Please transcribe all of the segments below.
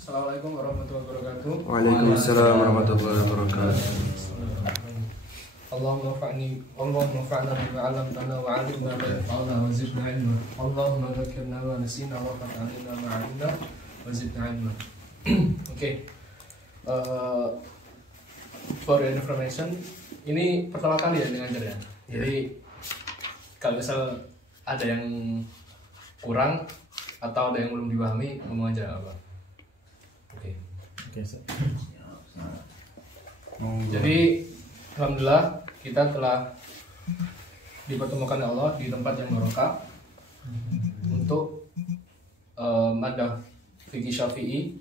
Assalamualaikum warahmatullahi wabarakatuh. Waalaikumsalam warahmatullahi wabarakatuh. Allahumma fa'na bima 'allamtana wa 'allimna ma yanfa'una wa zidna 'ilma. Allahumma dzakkirna ma nasina wa fa'alna ma 'alimna wa zidna 'ilma. Oke. For your information, ini pertama kali ya ngajar ya. Jadi kalau misal ada yang kurang atau ada yang belum dipahami, ngomong aja apa. Oke. Jadi alhamdulillah kita telah dipertemukan Allah di tempat yang barokah untuk madah fikih Syafi'i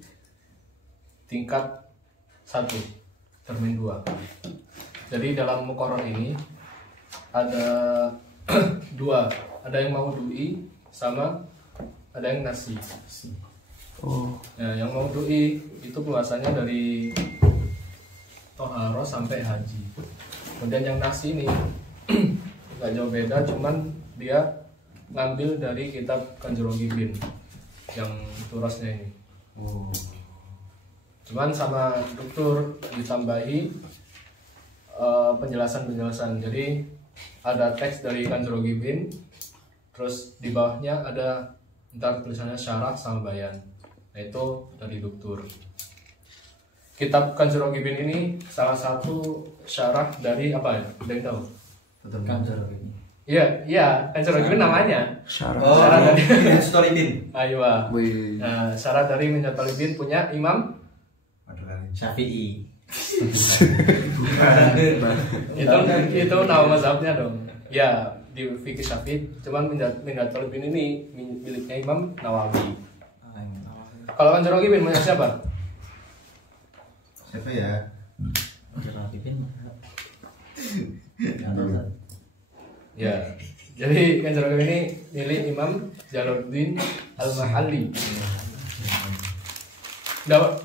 tingkat 1 termin 2. Jadi dalam muqarrar ini ada dua, ada yang maudu'i sama ada yang nasi. Nah, yang maudu'i itu puasanya dari Toharoh sampai haji. Kemudian yang nasi ini nggak jauh beda, cuman dia ngambil dari kitab Kanjurul Bin yang turasnya ini. Cuman sama dokter ditambahi penjelasan-penjelasan. Jadi ada teks dari Kanjurul Bin, terus di bawahnya ada ntar tulisannya syarah sama bayan. Nah, itu dari dokter. Kitab Kanjurul Bin ini salah satu syarah dari apa ya? Ada yang tahu? Kanjurul Bin. Iya, Kanjurul Bin namanya. Syarah dari Minhajul Bin. Ayo. Nah, syarah dari Minhajul Bin punya Imam Syafi'i. itu nama mazhabnya dong. Ya, di fikih Syafi'i, cuman Minhajul Bin ini miliknya Imam Nawawi. Kalau Kanjurul Bin punya siapa? Siapa ya? Kanjurul Bin. Ya. Jadi Kanjurul Bin ini milik Imam Jalaluddin Al-Mahalli.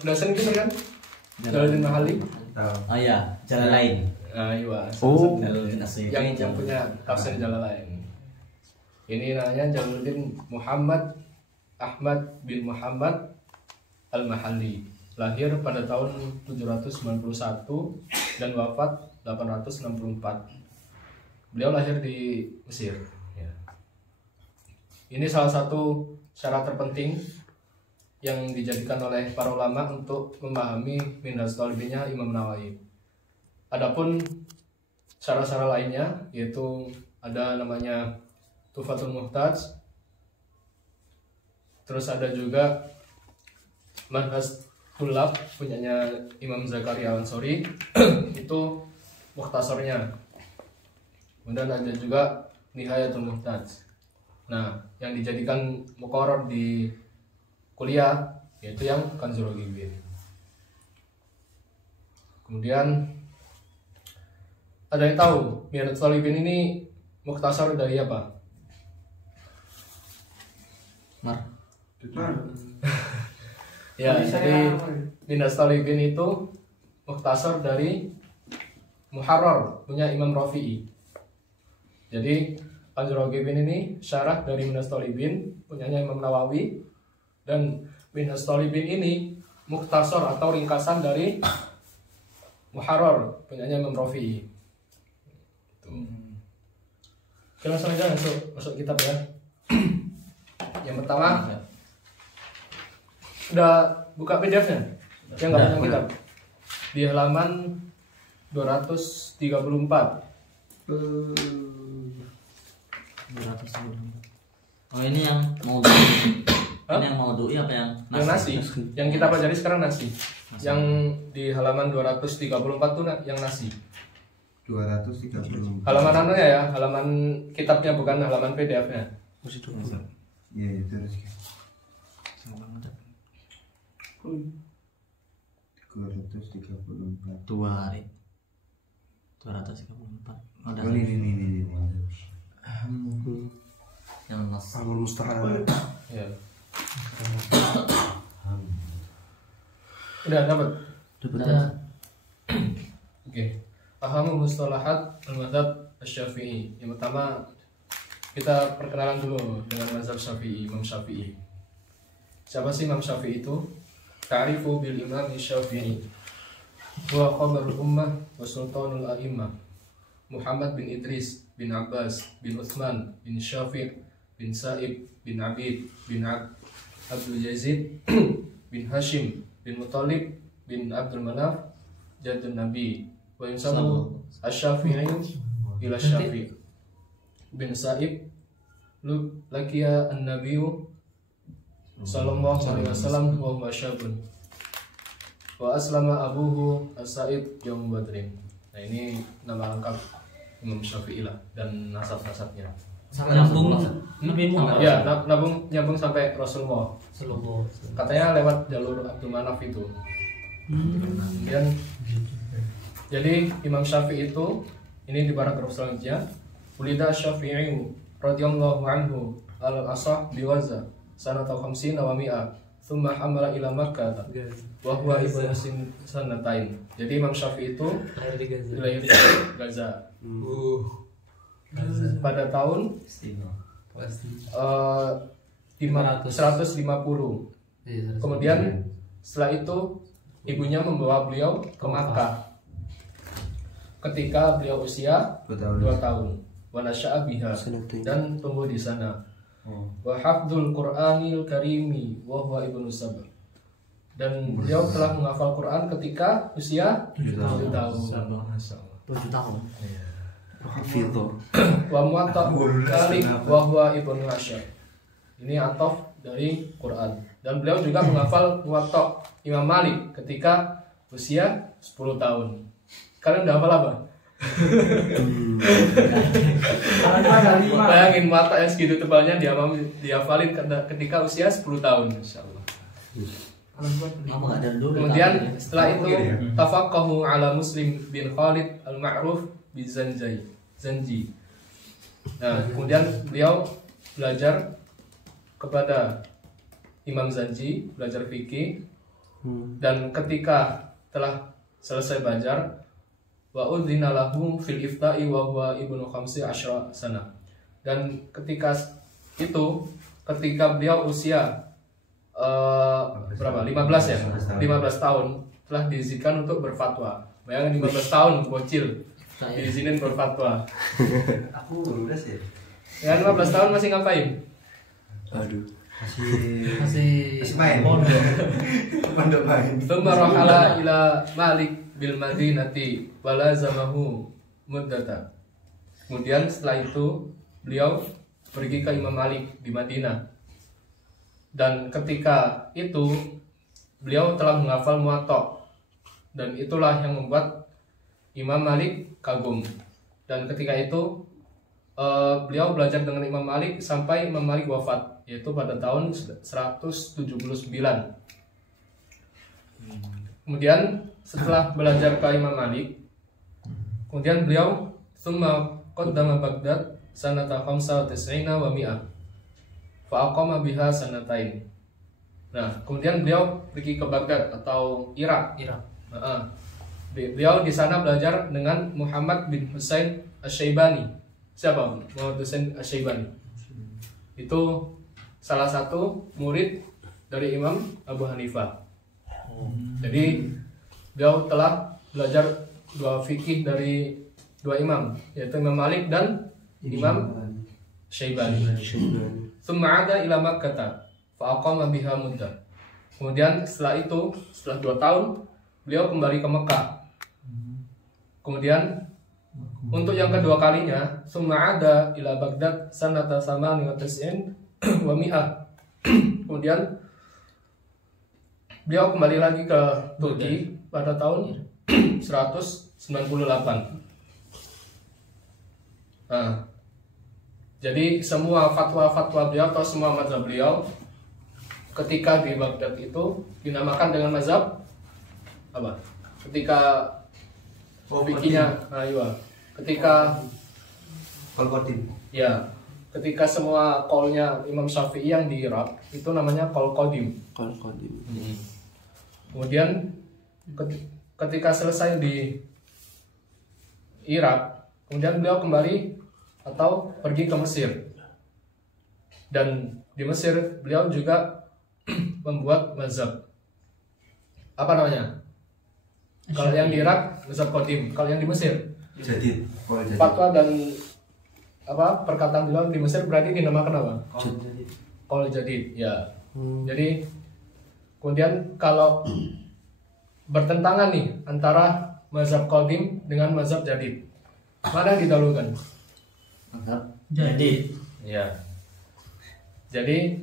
Dosen gitu kan? Jalaluddin Mahalli. Oh ya, jalan lain. Iya. Yang punya tafsir Jalalain. Ini namanya Jalaluddin Muhammad Ahmad bin Muhammad Al-Mahalli. Lahir pada tahun 791 dan wafat 864. Beliau lahir di Mesir. Ya. Ini salah satu syarat terpenting yang dijadikan oleh para ulama untuk memahami Minhajul Talibinnya Imam Nawawi. Adapun syarat-syarat lainnya yaitu ada namanya Tuhfatul Muhtaj, terus ada juga Manhaj Tulab punyanya Imam Zakaria Al-Ansori itu mukhtasarnya. Kemudian ada juga Nihayatul Muhtaj. Nah, yang dijadikan muqarrar di kuliah yaitu yang Kanjurul Bin. Kemudian ada yang tahu Minhajul Bin ini mukhtasar dari apa? Ya, jadi Minhajul Bin itu mukhtasar dari Muharrar punya Imam Rafi'i. Jadi Kanjurul Bin ini syarah dari Minhajul Bin punyanya Imam Nawawi, dan Minhajul Bin ini mukhtasar atau ringkasan dari Muharrar punyanya Imam Rafi'i. Oke, langsung aja masuk kitab ya. Yang pertama, udah buka PDF-nya? Yang nggak punya kitab. Di halaman 234. Oh, ini yang mau du'i. Ini yang mau du'i apa yang nasi? Yang kita pelajari sekarang nasi. Yang di halaman 234 tuh yang nasi. 234. Halaman anunya ya, halaman kitabnya bukan halaman PDF-nya. Iya, itu harus. 234. 2 hari. 234. Ada. Oh, ini. Yang nas. Amul mustahil. Ya. Udah dapat? Udah. Oke. Pahamu mustalahat al-madzhab Asy-Syafi'i. Yang pertama kita perkenalan dulu dengan mazhab Syafi'i, Imam Syafi'i. Siapa sih Imam Syafi'i itu? ta'rifu bil Imam Syafi'i huwa khabarul ummah wa sultanul a'immah Muhammad bin Idris bin Abbas bin Uthman bin Syafi' bin Sa'ib bin Abid bin Abdul Yazid bin Hashim bin Muttalib bin Abdul Manaf jadun Nabi wa yunsabu asy-Syafi'i ila Syafi' bin Sa'ib lakiya an-nabiyyu sallallahu alaihi wasallam wa huwa syabun wa aslama abuhu as-Sa'id yaum Badrin. Nah, ini nama lengkap Imam Syafi'i lah dan nasab-nasabnya. Sama nyambung Nabi Muhammad. Ya, nyambung sampai Rasulullah. Sallallahu. Katanya lewat jalur Abdul Manaf itu. Kemudian jadi Imam Syafi'i itu ini di paragraf selanjutnya, ulida Syafi'i radhiyallahu anhu al-asah biwaza sanata 50 wa 100 thumma hamala ila Makkah wa huwa ibnu sanatain. Jadi Imam Syafi'i itu lahir di Gaza pada tahun 150. Kemudian setelah itu ibunya membawa beliau ke Makkah ketika beliau usia 2 tahun. Wa nasya'a biha, dan tumbuh di sana. Wa hafdzul Qur'anil Karimi wa huwa ibnu sab'. Dan beliau telah menghafal Quran ketika usia 7 tahun. 7 tahun. Hafidho. Wa muwatta Malik wa huwa ibnu Asyar. Ini ataf dari Quran. Dan beliau juga menghafal muwatta Imam Malik ketika usia 10 tahun. Kalian udah hafal apa? Bayangin mata yang segitu tebalnya dihafalin ketika usia 10 tahun, insyaallah. Kemudian setelah itu tafaqahu ala Muslim bin Khalid al-Ma'ruf bin Zanji. Nah, kemudian beliau belajar kepada Imam Zanji, belajar fikih. Dan ketika telah selesai belajar, wa udzina lahu fil ifta'i wa huwa ibnu 15 sana. Dan ketika beliau usia berapa? 15 ya? 15 tahun telah diizinkan untuk berfatwa. Bayangin 15 tahun bocil diizinin berfatwa. Aku lulus ya. Ya 15 tahun masih ngapain? Aduh. Masih main. Pondok main. Tsumma rahala ila Malik bil Madinati wala zamahu muddata. Kemudian setelah itu beliau pergi ke Imam Malik di Madinah. Dan ketika itu beliau telah menghafal Muwatta. Dan itulah yang membuat Imam Malik kagum. Dan ketika itu beliau belajar dengan Imam Malik sampai Imam Malik wafat, yaitu pada tahun 179. Kemudian setelah belajar ke Imam Malik, kemudian beliau summa qaddama Baghdad sanata 95 wa 100 fa aqama biha sanatain. Nah, kemudian beliau pergi ke Baghdad atau Irak. Beliau di sana belajar dengan Muhammad bin Husain Asy-Syaibani. Siapa? Muhammad Husain Asy-Syaibani. Itu salah satu murid dari Imam Abu Hanifah. Jadi beliau telah belajar 2 fikih dari 2 imam, yaitu Imam Malik dan Imam Syaibani. Tsumma 'ada ila Makkah fa aqama biha muddah. Kemudian setelah 2 tahun beliau kembali ke Mekah. Kemudian untuk yang kedua kalinya, tsumma 'ada ila Baghdad sanata 98 wa 100. Kemudian beliau kembali lagi ke Turki pada tahun 198. Nah, jadi semua fatwa-fatwa beliau atau semua mazhab beliau ketika di Baghdad itu dinamakan dengan mazhab apa? Ketika fikihnya, ketika Qadim. Ya, ketika semua qaulnya Imam Syafi'i yang di Irak itu namanya qaul qadim. Kemudian ketika selesai di Irak, kemudian beliau kembali atau pergi ke Mesir. Dan di Mesir beliau juga membuat mazhab. apa namanya? Kalau yang di Irak mazhab qadim, kalau yang di Mesir Jadid. fatwa dan apa perkataan beliau di Mesir berarti dinamakan apa? Qaul jadid. Ya. Jadi kemudian kalau bertentangan nih antara mazhab qadim dengan mazhab jadid, mana yang didahulukan? Jadi Ya. Jadi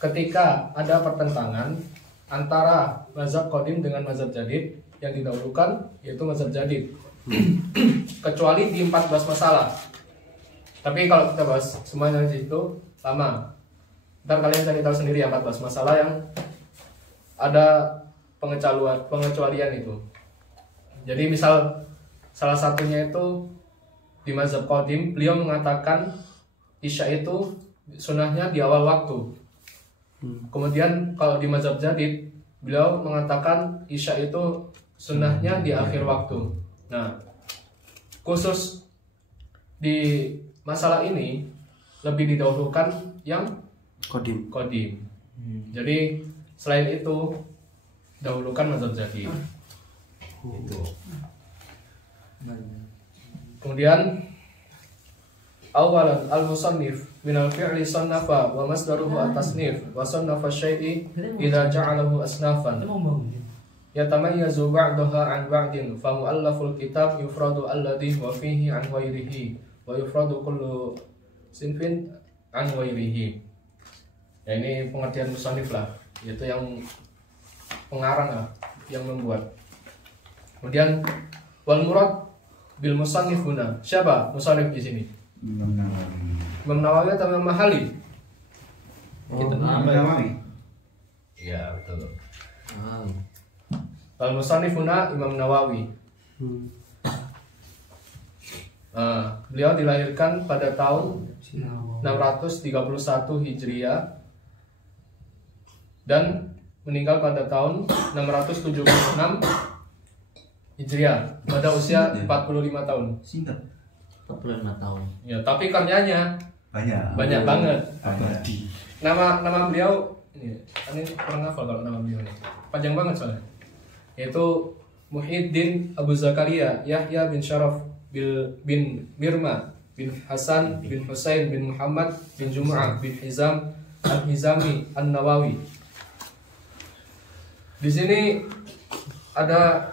ketika ada pertentangan antara mazhab qadim dengan mazhab jadid, yang didahulukan yaitu mazhab jadid. Kecuali di 14 masalah. Tapi kalau kita bahas semuanya di situ lama. Ntar kalian cari tahu sendiri ya 14 masalah yang ada pengecualian itu. Jadi misal salah satunya itu di mazhab qadim beliau mengatakan isya itu sunnahnya di awal waktu. Kemudian kalau di mazhab jadid beliau mengatakan isya itu sunnahnya di akhir waktu. Nah, khusus di masalah ini lebih didahulukan yang Kodim. qadim. Jadi selain itu dahulukan mazhab jadid. Itu. Kemudian awalan al-musannif min al-fi'li sannafa wa masdaruhu at-tasnif wa sannafa syai'i idza ja'alahu asnafan yatamayyazu ba'daha an ba'din fa mu'allaful kitab yufradu alladhi wa fihi an ghairihi wa yufradu kullu sinfin an ghairihi. Ya ini pengertian musannif lah, yaitu yang pengarang lah, yang membuat. Kemudian wal murad bil musannif huna. Siapa musannif di sini? Imam Nawawi atau Imam Mahali? Imam Nawawi. Iya, betul. Al musannif huna Imam Nawawi. Beliau dilahirkan pada tahun 631 Hijriah dan meninggal pada tahun 676 Hijriah pada usia 45 tahun. Singkat. 45 tahun. Ya, tapi karyanya Banyak banget. Abadi. Nama beliau ini kurang hafal kalau nama beliau ini. Panjang banget soalnya. Yaitu Muhyiddin Abu Zakaria Yahya bin Syaraf bin Mirma bin Hasan bin Husain bin Muhammad bin Jumu'ah bin Hizam Al-Hizami An-Nawawi. Di sini ada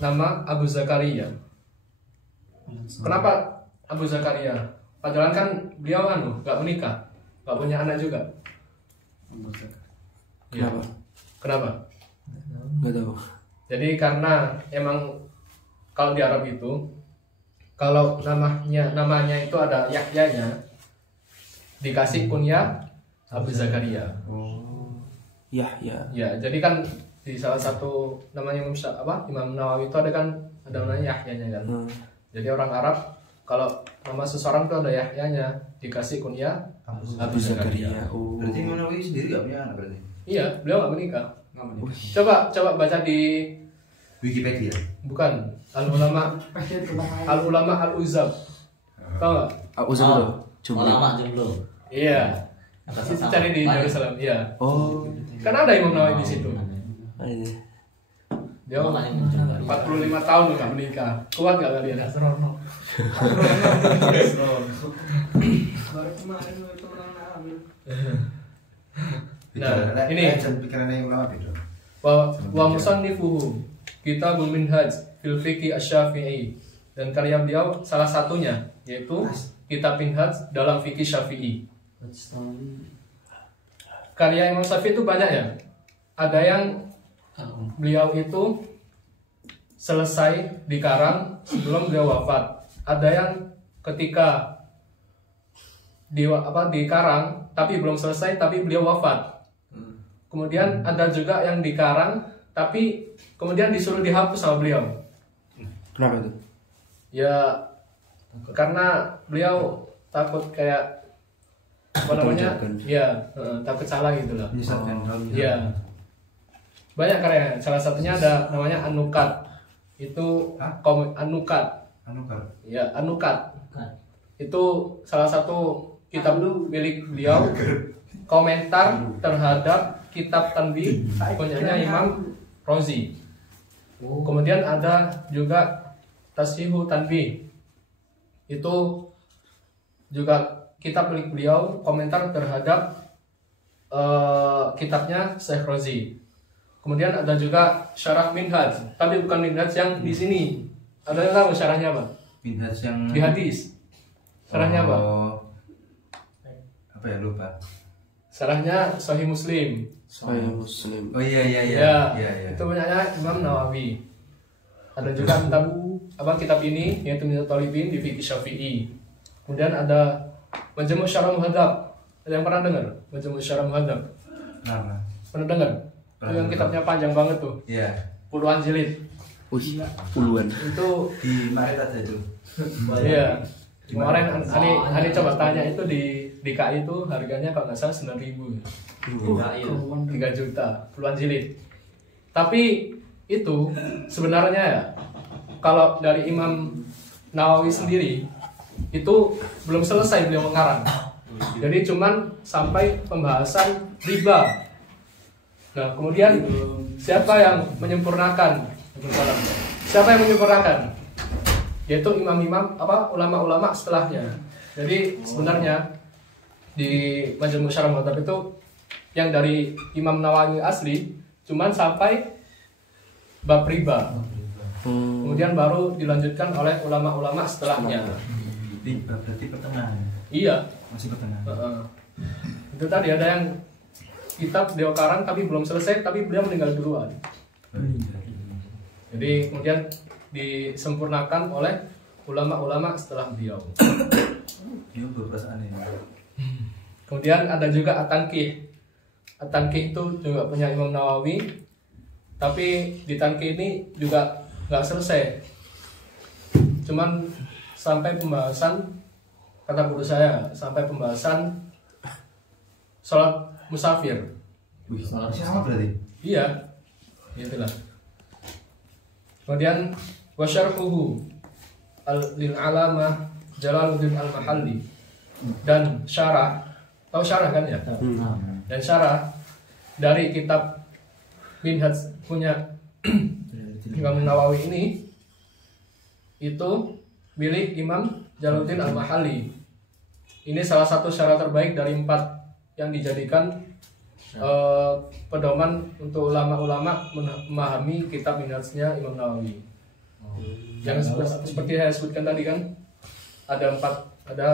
nama Abu Zakaria. Kenapa Abu Zakaria? Padahal kan beliau nggak menikah, nggak punya anak juga. Kenapa? Kenapa? Nggak tahu. Jadi karena emang kalau di Arab itu kalau namanya itu ada Yahyanya dikasih kunyah Abu Zakaria. Ya. Ya, jadi kan di salah satu namanya Imam Nawawi itu ada namanya Yahyanya kan. Jadi orang Arab kalau nama seseorang itu ada Yahyanya dikasih kunyah Abu Zakaria. Berarti Imam Nawawi sendiri gak punya anak berarti? Iya, beliau nggak menikah. Coba baca di Wikipedia. bukan Al-Ulama Al-Uzab. Tahu nggak? Aku sebelum. Ulama jomblo. Iya. Cari di Darussalam. Iya. Oh. Kan ada Imam Nawawi di situ. Ini. Dia 45 tahun nggak menikah. Kuat nggak kalian? Nah, ini pikirannya yang ulama beda. wa musannifuhu Kitabul Minhaj fil Fiqh Asy-Syafi'i, dan karya beliau salah satunya yaitu Kitab Minhaj dalam fikih Syafi'i. Karya Imam Syafi'i itu banyak ya. Ada yang beliau itu selesai dikarang sebelum beliau wafat. Ada yang ketika dikarang tapi belum selesai tapi beliau wafat. Kemudian ada juga yang dikarang tapi kemudian disuruh dihapus sama beliau. Kenapa tuh? Ya karena beliau takut kayak apa namanya? Ya, takut salah gitu lah. Ya. Banyak karya. Salah satunya ada namanya An-Nukat. Itu An-Nukat. Ya, An-Nukat. Itu salah satu kitab milik beliau, komentar terhadap kitab Tanbih punyanya Imam Razi. Kemudian ada juga Tashihu Tanbih. Itu juga kitab milik beliau, komentar terhadap kitabnya Syekh Razi. Kemudian ada juga Syarah Minhaj, tapi bukan Minhaj yang di sini. Ada yang tahu syarahnya apa? Minhaj yang Di hadis. Syarahnya apa? Apa ya, lupa. Syarahnya Sahih Muslim. Saya Muslim. Oh iya. Itu punyanya Imam Nawawi. Ada juga kitab ini yaitu Minhaj Thalibin di Fiqh Syafi'i. Kemudian ada Majmu' Syarah Muhadzab. Ada yang pernah dengar Majmu' Syarah Muhadzab? Pernah dengar? Itu yang kitabnya panjang banget tuh. Iya. Puluhan jilid. Wih, puluhan. Itu Di Maret aja itu. iya. Kemarin Ani coba tanya itu di DKI itu harganya kalau nggak salah 9.000. 3 juta, puluhan jilid. Tapi itu sebenarnya ya, kalau dari Imam Nawawi sendiri itu belum selesai beliau mengarang. Jadi cuman sampai pembahasan riba. Nah, kemudian siapa yang menyempurnakan? Siapa yang menyempurnakan? Yaitu imam-imam ulama-ulama setelahnya. Jadi sebenarnya di Majmu' Syarah Muhadzab itu yang dari Imam Nawawi asli cuman sampai bab riba. Kemudian baru dilanjutkan oleh ulama-ulama setelahnya. Berarti pertengahan. Iya. Masih pertengahan. Itu tadi ada yang kitab beliau karang tapi belum selesai, tapi beliau meninggal duluan. Jadi kemudian disempurnakan oleh ulama-ulama setelah beliau. Ini berperasaan ini. Kemudian ada juga At-Tanqih. At-Tanqih itu juga punya Imam Nawawi, tapi di Tanqih ini juga nggak selesai. Cuman sampai pembahasan, kata guru saya, sampai pembahasan sholat musafir. Wih, sama berarti? Iya, itulah. Kemudian wasyarhuhu lil alamah Jalaluddin Al-Mahalli, dan syarah, tahu syarah kan ya? Dan syarah dari kitab Minhaj punya Imam Nawawi ini itu milik Imam Jalaluddin Al-Mahalli. Ini salah satu syarah terbaik dari 4 yang dijadikan pedoman untuk ulama-ulama memahami kitab Minhajnya Imam Nawawi. Yang seperti saya sebutkan tadi kan, ada 4, ada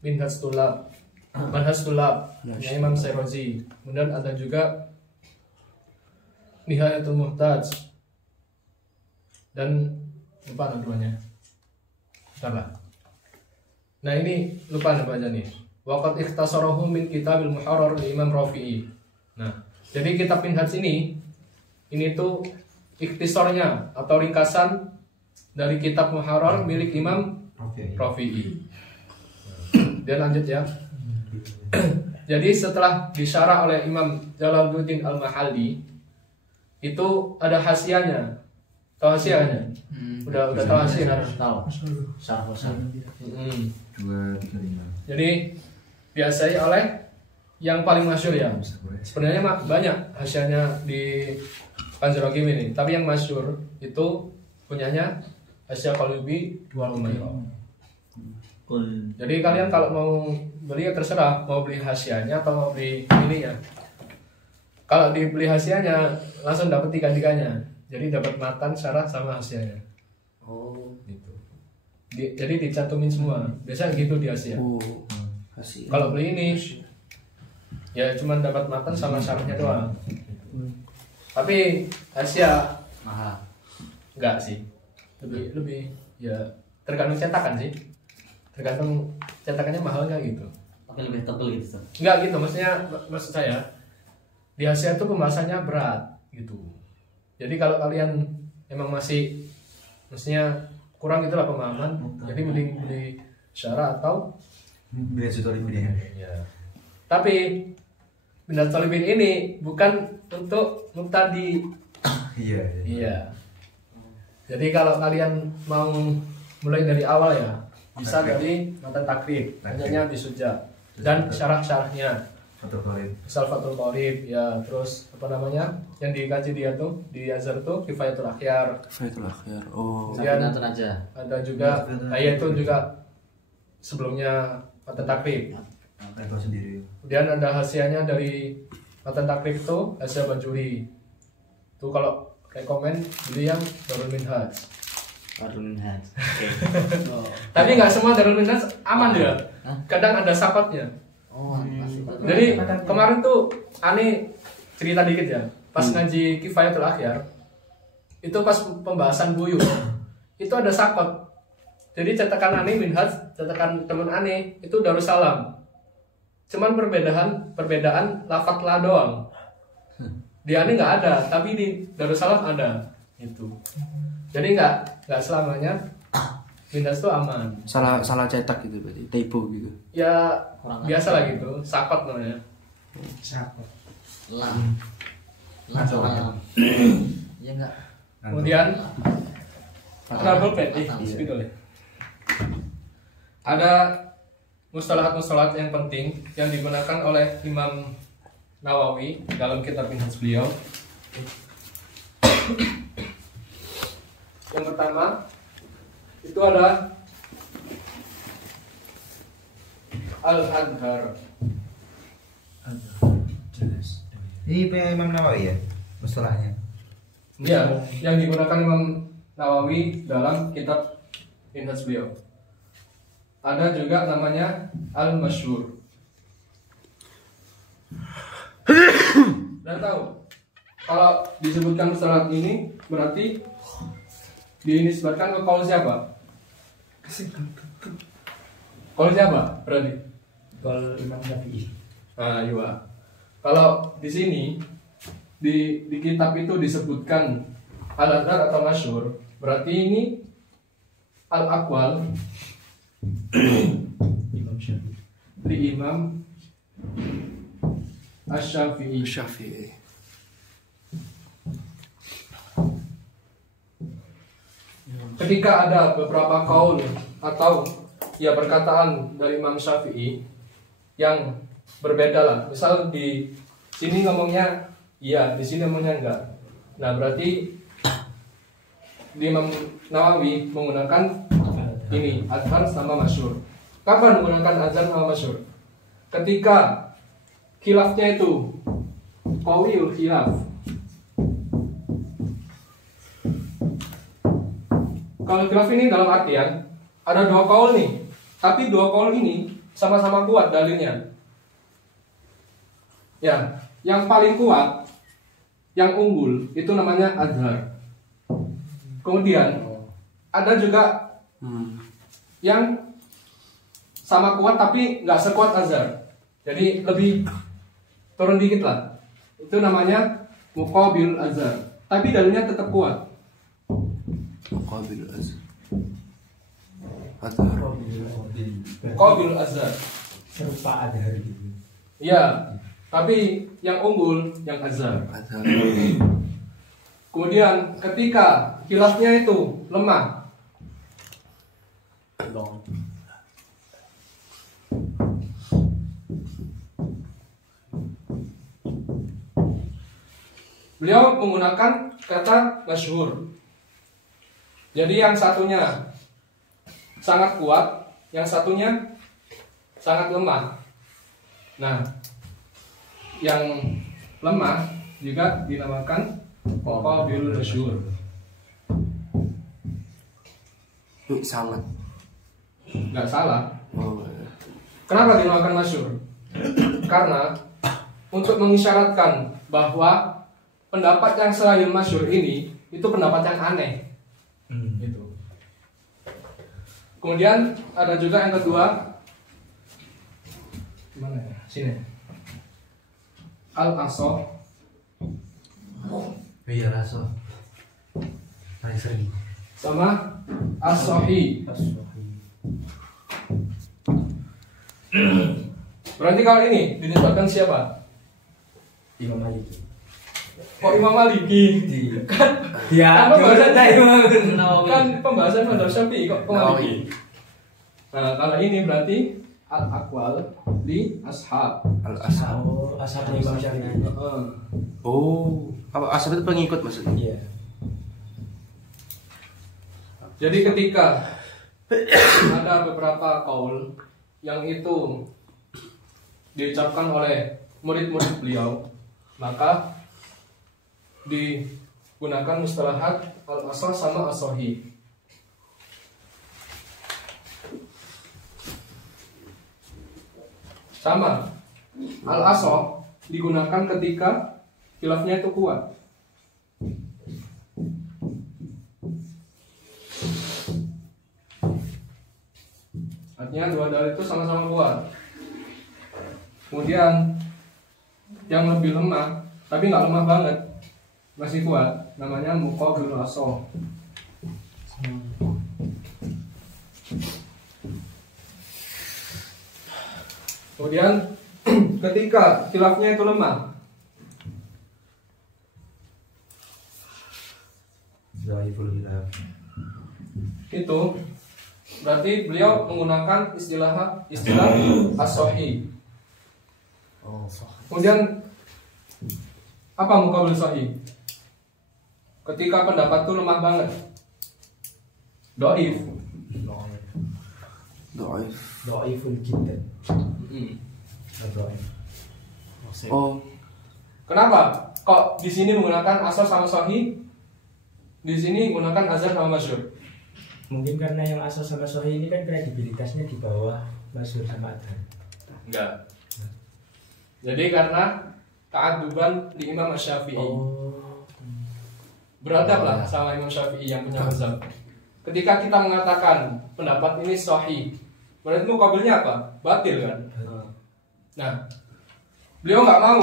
Minhaj Tulab, Manhaj Tulab, Imam Syarazi. Kemudian ada juga Nihayatul Muhtaj, dan lupa namanya. Salah. Nah ini lupa namanya nih. Waqad ikhtasarahu min Kitabil Muharrar li Imam Rafi'i. Nah, jadi kitab Minhaj ini tuh ikhtisarnya atau ringkasan dari kitab Muharrar milik Imam Rafi'i. Dia lanjut ya. Jadi setelah disyarah oleh Imam Jalaluddin Al-Mahalli, itu ada hasyiahnya. Tahu hasyiahnya? Udah tahu hasyiahnya? Tahu. Syarah. Jadi biasanya oleh yang paling masyhur ya. Sebenarnya banyak hasyiahnya di Kanjeng ini, tapi yang masyhur itu punyanya Hasyiah Qalubi wal Umayyah. Jadi kalian kalau mau beli ya terserah, mau beli hasyiahnya atau mau beli ininya. Kalau dibeli hasyiahnya langsung dapat tiga-tiganya. Jadi dapat matan, syarah sama hasyiahnya. Oh, gitu. Jadi dicantumin semua. Biasanya gitu di hasyiah. Kalau beli ini ya cuma dapat matan sama syarahnya doang. Tapi hasyiah Mahal. enggak sih. Lebih ya tergantung cetakan sih. Tergantung cetakannya mahal nggak gitu. Tapi lebih tebel gitu. Enggak gitu, maksud saya di hasyiah itu pembahasannya berat gitu. Jadi kalau kalian emang maksudnya kurang itulah pemahaman, jadi mending beli syarah atau Minhaj Thalibin ya. Tapi Minhaj Thalibin ini bukan untuk mubtadi. Iya. Jadi kalau kalian mau mulai dari awal ya, bisa dari matan takrib, hanya di Suja dan syarah-syarahnya. misal Fathul Qorib ya, terus apa namanya yang dikaji dia tuh di Azhar tuh Kifayatul Akhyar. Kifayatul Akhyar. Oh. Kemudian Safinatul aja. ada juga itu juga sebelumnya Matan Takrib. Itu sendiri. Kemudian ada hasilnya dari Matan Takrib itu hasil Bajuri. Tuh kalau rekomen beli yang Darul Minhaj. Darul Minhaj. Oke. Oh. Tapi nggak semua Darul Minhaj aman ya. Hah? Kadang ada sakotnya. Oh, masih. Jadi kemarin tuh aneh cerita dikit ya. Pas ngaji Kifayatul Akhyar, itu pas pembahasan buyut, itu ada sakot. Jadi cetakan aneh Minhaj, cetakan teman aneh itu Darussalam. Cuman perbedaan lafaz la doang. Di aneh nggak ada, tapi di Darussalam ada. Itu. Jadi nggak selamanya Minhaj itu aman. Salah cetak gitu berarti, typo gitu. Ya Kurang biasa lah gitu, sakot namanya. Lam. Lam. Iya enggak? Kemudian trouble pad, Matang. spidol ya. Ada mustalahat-mustalahat yang penting yang digunakan oleh Imam Nawawi dalam kitab Minhaj beliau. Yang pertama itu ada Al-Adhar. Jelas. Ini punya Imam Nawawi ya, mustalahnya. Ya, yang digunakan Imam Nawawi dalam kitab Minhaj beliau. Ada juga namanya Al-Masyhur. Dan tahu kalau disebutkan mustalah ini berarti dinisbatkan ke kaul siapa? Kaul siapa? Berarti Kalau Imam Syafi'i. nah, iya. Kalau di sini di kitab itu disebutkan Al-Adhar atau Masyhur, berarti ini Al-Aqwal Imam Syafi'i. di Imam Asy-Syafi'i. Syafi'i. Ketika ada beberapa kaul atau ya perkataan dari Imam Syafi'i yang berbeda lah, misal di sini ngomongnya iya, di sini ngomongnya enggak. Nah berarti di Imam Nawawi menggunakan ini adhar sama masyhur. Kapan menggunakan adhar sama masyhur? Ketika khilafnya itu qawiyul khilaf. Kalau khilaf ini dalam artian ada dua kaul nih, tapi dua kaul ini sama-sama kuat dalilnya. Ya, yang paling kuat, yang unggul itu namanya adhar. Kemudian ada juga yang sama kuat tapi nggak sekuat azhar. Jadi lebih turun dikit lah. Itu namanya muqabil azhar. Tapi dalilnya tetap kuat. Muqabil azhar. Adhar. Muqabil azhar. Serupa ada hari ini. Iya, tapi yang unggul yang azhar. Adhar. Kemudian ketika khilafnya itu lemah, beliau menggunakan kata masyhur. Jadi yang satunya sangat kuat, yang satunya sangat lemah. Nah, yang lemah juga dinamakan qabil masyhur. Ini sangat. Nggak salah. Oh, ya. Kenapa dinamakan masyhur? Karena untuk mengisyaratkan bahwa pendapat yang selain masyhur ini itu pendapat yang aneh. Gitu. Kemudian ada juga yang kedua, gimana ya? Sini. Al-Asoh. Iya raso. Paling sering. Sama As-Sahih. Berarti kalau ini dinisbatkan siapa? Imam Maliki. Kok Imam Maliki? Dia Kan pembahasan Madzhab Syafi'i kok Maliki. Nah, kalau ini berarti al-aqwal li ashab. Al-ashab. Oh, ashabnya Imam Syafi'i. Oh, apa ashab itu pengikut maksudnya? Iya. Jadi ketika ada beberapa kaul yang itu diucapkan oleh murid-murid beliau, maka digunakan mustalahat al-asah sama as-sahih. Sama, al-asah digunakan ketika khilafnya itu kuat. Artinya dua dalil itu sama-sama kuat. Kemudian yang lebih lemah, tapi nggak lemah banget, masih kuat, namanya muqabilul asah. Kemudian ketika khilafnya itu lemah, Dhaiful khilaf. itu berarti beliau menggunakan istilah as-sahih. Oh, sah. Kemudian apa muqabil sahih? Ketika pendapat itu lemah banget, dhaif. Dhaif. Dhaiful jiddan. Dhaif. Oh, Kenapa? Kok di sini menggunakan asar sama sahih? Di sini menggunakan azhar sama masyhur. Mungkin karena yang asal sama sahih ini kan kredibilitasnya di bawah masyhur sama adhan. Enggak. Jadi karena keaduban di Imam Syafi'i. Oh. Beradablah sama Imam Syafi'i yang punya mazhab. Ketika kita mengatakan pendapat ini sahih, berarti muqabilnya apa? Batil kan? Nah, beliau nggak mau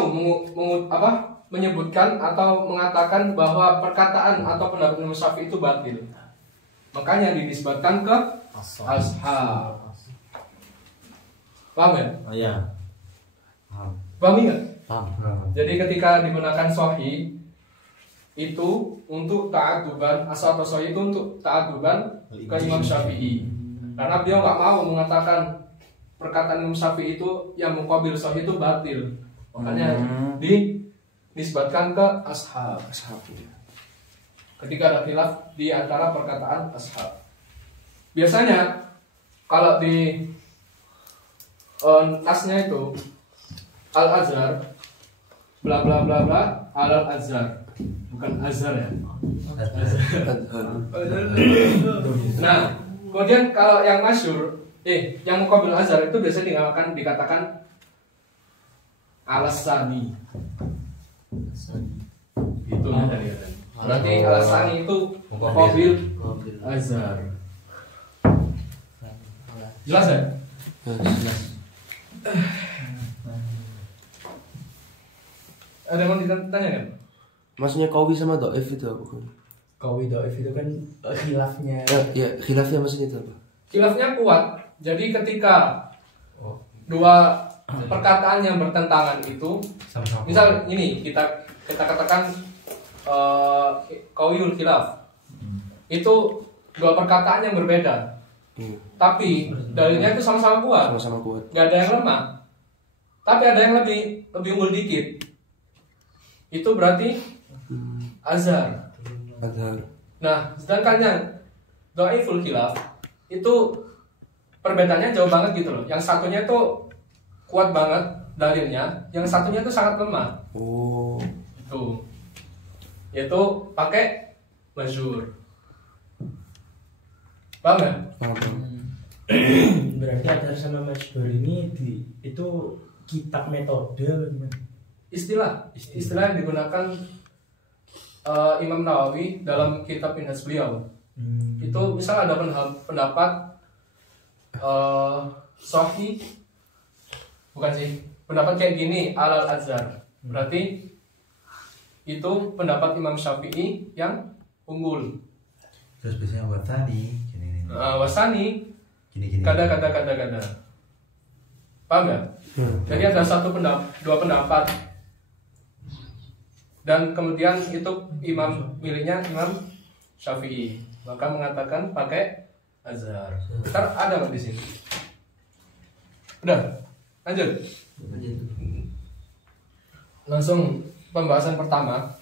menyebutkan atau mengatakan bahwa perkataan atau pendapat Imam Syafi'i itu batil. Makanya dinisbatkan ke ashab. Paham ya? Oh iya. Paham. Paham nggak? Paham. Jadi ketika digunakan sahih itu untuk ta'aduban, asal atau sahih itu untuk ta'aduban ke Imam Syafi'i. Karena beliau nggak mau mengatakan perkataan Imam Syafi'i itu yang muqabil sahih itu batil. Makanya dinisbatkan ke ashab. ashab. Ketika ada khilaf di antara perkataan ashab. Biasanya kalau di nasnya itu al-azhar bla bla bla bla al-azhar, bukan azhar ya. Nah, kemudian kalau yang masyhur yang muqabil azhar itu biasanya dikatakan al-sani. Itu tadi. Berarti al-sani itu muqabil azhar. Jelas ya? Ada yang mau ditanya kan? Maksudnya qawi sama dhaif itu apa kan? Qawi dhaif itu kan khilafnya. Ya, khilafnya maksudnya itu apa? Khilafnya kuat. Jadi ketika dua perkataan yang bertentangan itu, Sama-sama. misal ini kita katakan qawiyul khilaf. Itu dua perkataan yang berbeda. Tapi dalilnya itu sama-sama kuat. Sama-sama kuat. Gak ada yang lemah. Tapi ada yang lebih unggul dikit. Itu berarti azhar. Azhar. Nah, sedangkan yang dhaiful khilaf itu perbedaannya jauh banget gitu loh. Yang satunya itu kuat banget dalilnya, yang satunya itu sangat lemah. Oh. Itu. Yaitu pakai masyhur. Paham ya? Paham. Berarti adhar sama masyhur ini itu kitab metode gimana? Istilah yang digunakan Imam Nawawi dalam kitab Minhaj beliau. Itu misal ada pendapat sahih, bukan sih, pendapat kayak gini alal azhar, berarti itu pendapat Imam Syafi'i yang unggul. Terus biasanya watani gini. Wasani Gini. kada. Paham nggak? Jadi ada dua pendapat, dan kemudian itu miliknya Imam Syafi'i, maka mengatakan pakai azhar. Ntar ada nggak di sini? Udah, lanjut. Langsung pembahasan pertama.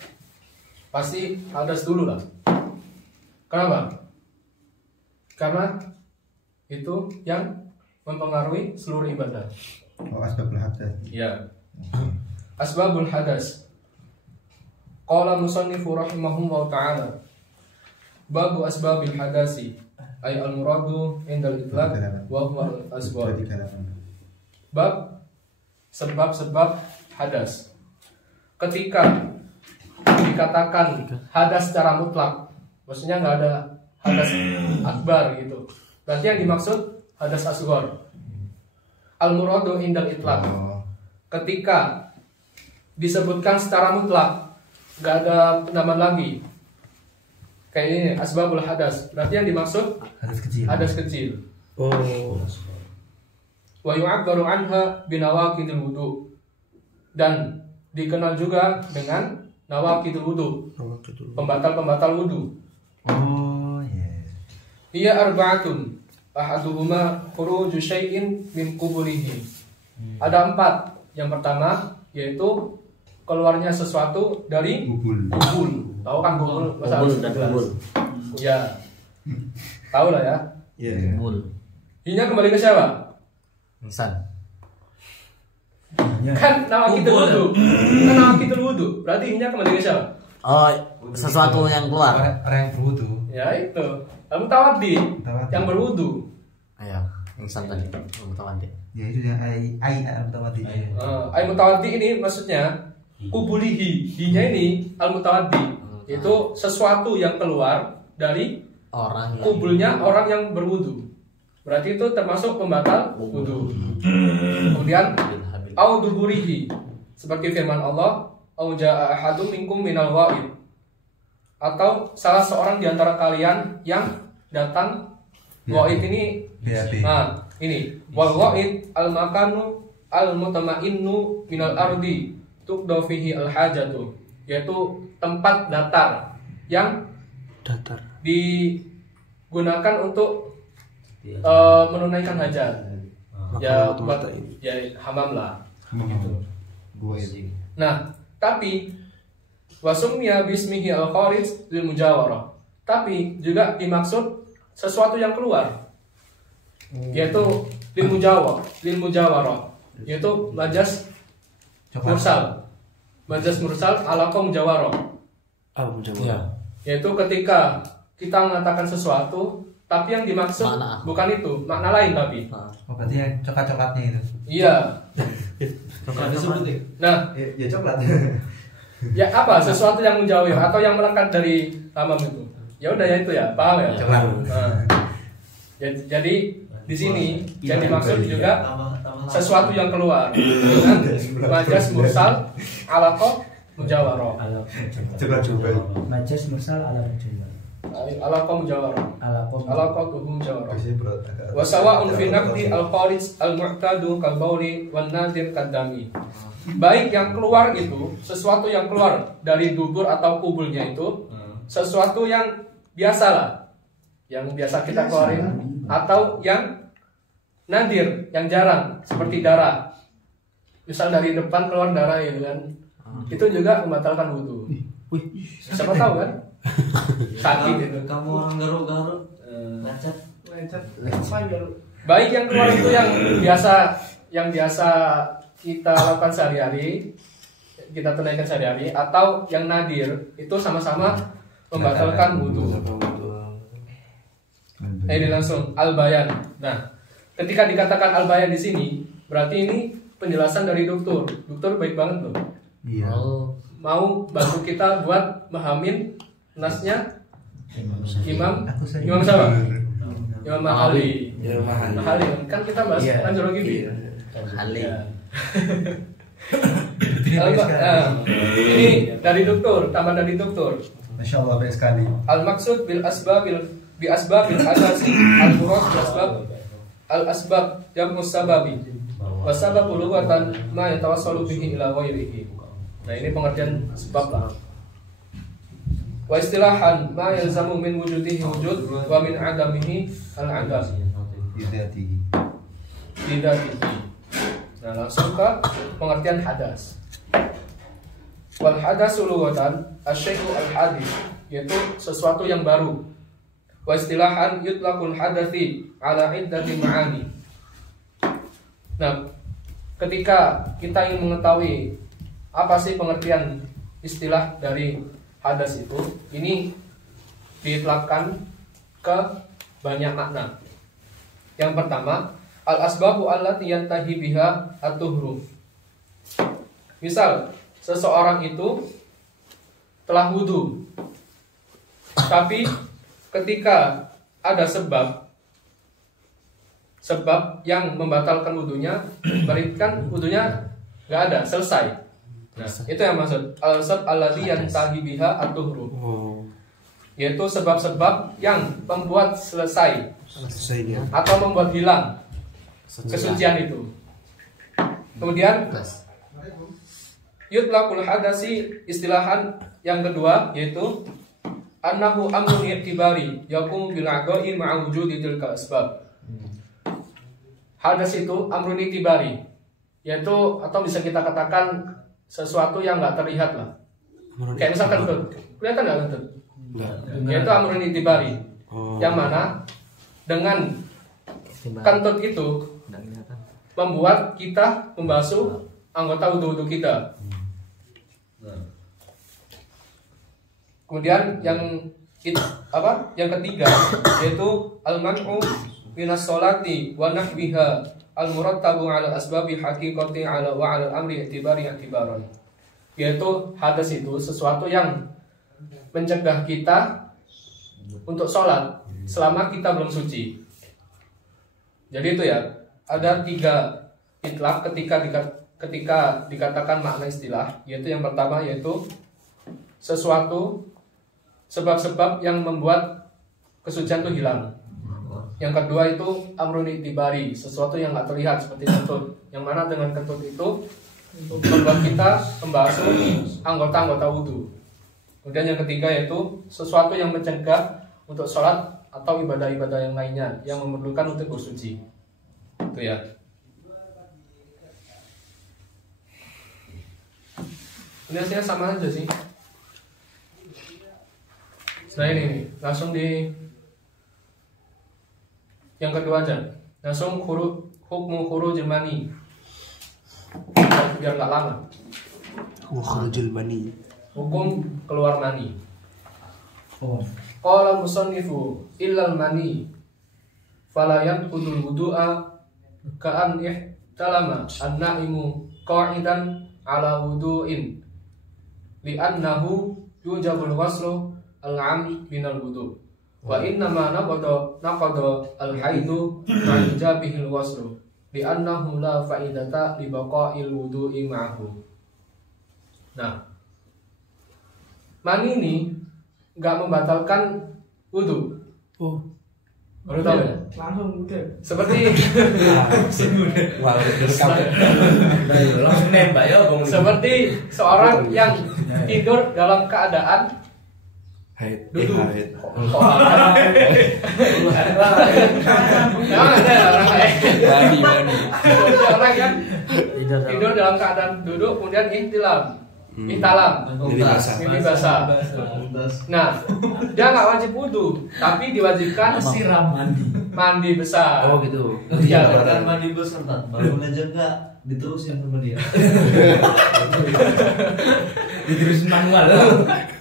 Pasti hadas dulu lah. Kenapa? Karena itu yang mempengaruhi seluruh ibadah. Oh, asbabul hadas. Ya. Asbabul hadas. Qala musannifu rahimahullah ta'ala. Babu asbabil hadasi. Ay al-muradu indal itlaq wa huwa al-asbab. Bab sebab-sebab hadas. Ketika dikatakan hadas secara mutlak, maksudnya nggak ada hadas akbar gitu. Berarti yang dimaksud hadas asghar. Al-muradu indal itlaq. Ketika disebutkan secara mutlak, nggak ada penambahan lagi. Kayak ini asbabul hadas. Berarti yang dimaksud hadas kecil. Oh. Wa yu'abbaru anha binawaqidil wudu. Dan dikenal juga dengan nawaqidul wudu. Pembatal-pembatal wudu. Oh, yes. Iya arba'atun. Ahaduhuma khuruju syai'in min qubulihi. Ada 4. Yang pertama yaitu keluarnya sesuatu dari Bubul. kubul. Tahu kan kubul? Bahasa Kubul Arab dan jelas. kubul. Ya. Tahu lah ya. Iya. Kubul. Hinya kembali ke siapa? Insan. Kan nama kita wudu. Kan nama kita wudu. Berarti hinya kembali ke siapa? Oh, sesuatu yang keluar. Orang yang berwudu. Ya itu. Al-mutawaddi yang berwudu. Ayo, insan tadi. Mutawaddi. Ya itu yang ai al-mutawaddi. Al-mutawaddi ini maksudnya kubulihi. Hinya ini al-mutawaddi. Itu sesuatu yang keluar dari Orang yang kubulnya orang yang berwudu. Berarti itu termasuk pembatal wudu. Kemudian au duburihi, seperti firman Allah, au jaa ahadum minkum minal ghaib. Atau salah seorang di antara kalian yang datang. Ghaib ini BAB. nah, ini wal ghaib al makanu al mutamainnu minal ardi tuqda fihi al hajatu, yaitu tempat datar yang Datar. digunakan untuk menunaikan hajat. Ya buat ya hamam lah gitu. Nah, tapi wasumnya bismihi al-kharij lil mujawarah. Tapi juga dimaksud sesuatu yang keluar. Yaitu lil mujawarah. Yaitu majas mursal. Majas mursal ala qaum mujawarah. Ya. Yaitu ketika kita mengatakan sesuatu tapi yang dimaksud Makna. bukan itu, makna lain tapi. Oh, berarti yang coklat-coklatnya itu. Iya. Nah, Ya coklat. ya apa sesuatu yang menjauh atau yang melekat dari hamam itu? Ya udah ya itu ya, paham ya? Coklat. Nah, jadi di sini yang dimaksud juga sesuatu yang keluar dengan majas mursal alaqah mujawarah. Coklat juga. Majas mursal ala rajul. Alaqah mujawarah. Alaqah mujawarah. Biasanya berat agak. Wa sawa'un fi naqdi al-kharij al-mu'tadu kal bauli wan nadir kadami. Baik yang keluar itu sesuatu yang keluar dari dubur atau kubulnya itu sesuatu yang biasa lah, yang biasa kita keluarin, atau yang nadir, yang jarang seperti darah. Misal dari depan keluar darah gitu kan. Itu juga membatalkan wudu. Siapa tahu kan? Sakit itu. Kamu orang garuk-garuk, lecet. Baik yang keluar itu yang biasa kita lakukan sehari-hari, kita tunaikan sehari-hari, atau yang nadir itu sama-sama membatalkan wudu. Ini langsung al-bayan. Nah, ketika dikatakan al-bayan di sini, berarti ini penjelasan dari dokter. Dokter baik banget loh. Iya. Oh, Mau bantu kita buat memahami nasnya Imam siapa? Imam Mahali. Mahali kan kita bahas anjologi gitu. Hali. Ya. Ini dari dokter, tambah dari dokter. Masya Allah baik sekali. Al maksud bil asbabil bi asbabil adasi al murad bi asbab al asbab yang musababi wa sababu lughatan ma yatawassalu bihi ila ghairihi. Nah, ini pengertian sebab lah. Wa istilahan ma yalzamu min wujudihi wujud wa min adamihi al adam. Tidak. Tidak. Nah, langsung ke pengertian hadas. Wal hadatsu lughatan asyai'u al-hadits, yaitu sesuatu yang baru. Wa istilahan yutlaqul hadatsi ala iddati ma'ani. Nah, ketika kita ingin mengetahui apa sih pengertian istilah dari hadas itu, ini diitlaqkan ke banyak makna. Yang pertama, al-asbabu allati yantahi biha at-tuhru. Misal, seseorang itu telah wudu, tapi ketika ada sebab yang membatalkan wudunya, berarti kan wudunya nggak ada, selesai. Nah, itu yang maksud al-asbab allati yantahi biha at-tuhru. Yaitu sebab-sebab yang membuat selesai atau membuat hilang kesucian itu. Kemudian yutlaqul hadasi, istilahan yang kedua yaitu annahu amrun i'tibari yaqumu bil a'dha'i ma'a wujudi tilka asbab. Hadas itu amrun i'tibari, yaitu atau bisa kita katakan sesuatu yang nggak terlihat lah. Kayak misalkan kentut, kelihatan nggak kentut? Yaitu amrun i'tibari, yang mana dengan kentut itu membuat kita membasuh anggota wudhu kita. Kemudian yang ketiga yaitu al-man'u minas sholati wa nahwiha al-murattabu 'ala asbabi haqiqati 'ala wa 'ala amri i'tibaran. Yaitu hadas itu sesuatu yang mencegah kita untuk sholat selama kita belum suci. Jadi itu ya, ada 3 itlaq ketika dikatakan makna istilah, yaitu yang pertama yaitu sesuatu sebab-sebab yang membuat kesucian itu hilang. Yang kedua itu amrun i'tibari, sesuatu yang nggak terlihat seperti kentut, yang mana dengan kentut itu membuat kita membasuh anggota-anggota wudhu. Kemudian yang ketiga yaitu sesuatu yang mencegah untuk sholat atau ibadah-ibadah yang lainnya yang memerlukan untuk bersuci. Itu ya. Ini hasilnya sama aja sih. Nah ini langsung di yang kedua aja. Langsung hukmu khurujil mani. Biar nggak lama. Khurujil mani. Hukum keluar mani. Qala musannifu illal mani fala yanqudul wudu'a ka'an ihtalama an-na'imu qa'idan ala wudu'in li'annahu yujabul waslu al-'am minal wudu' wa innama naqada al-haidu ma'ijabihil waslu li'annahu la fa'idata li baqa'il wudu'i ma'ahu. Nah, mani ini nggak membatalkan wudhu. Baru tahu ya? Langsung udah. Seperti Langsung nembak ya, seperti seorang yang tidur dalam keadaan duduk. Orang yang tidur dalam keadaan duduk kemudian ihtalam, mimpi basah. Nah, dia nggak wajib wudhu, tapi diwajibkan Siram mandi besar. Oh gitu. Iya, Dan mandi besar bangun aja enggak diterusin sama dia. diterusin manual.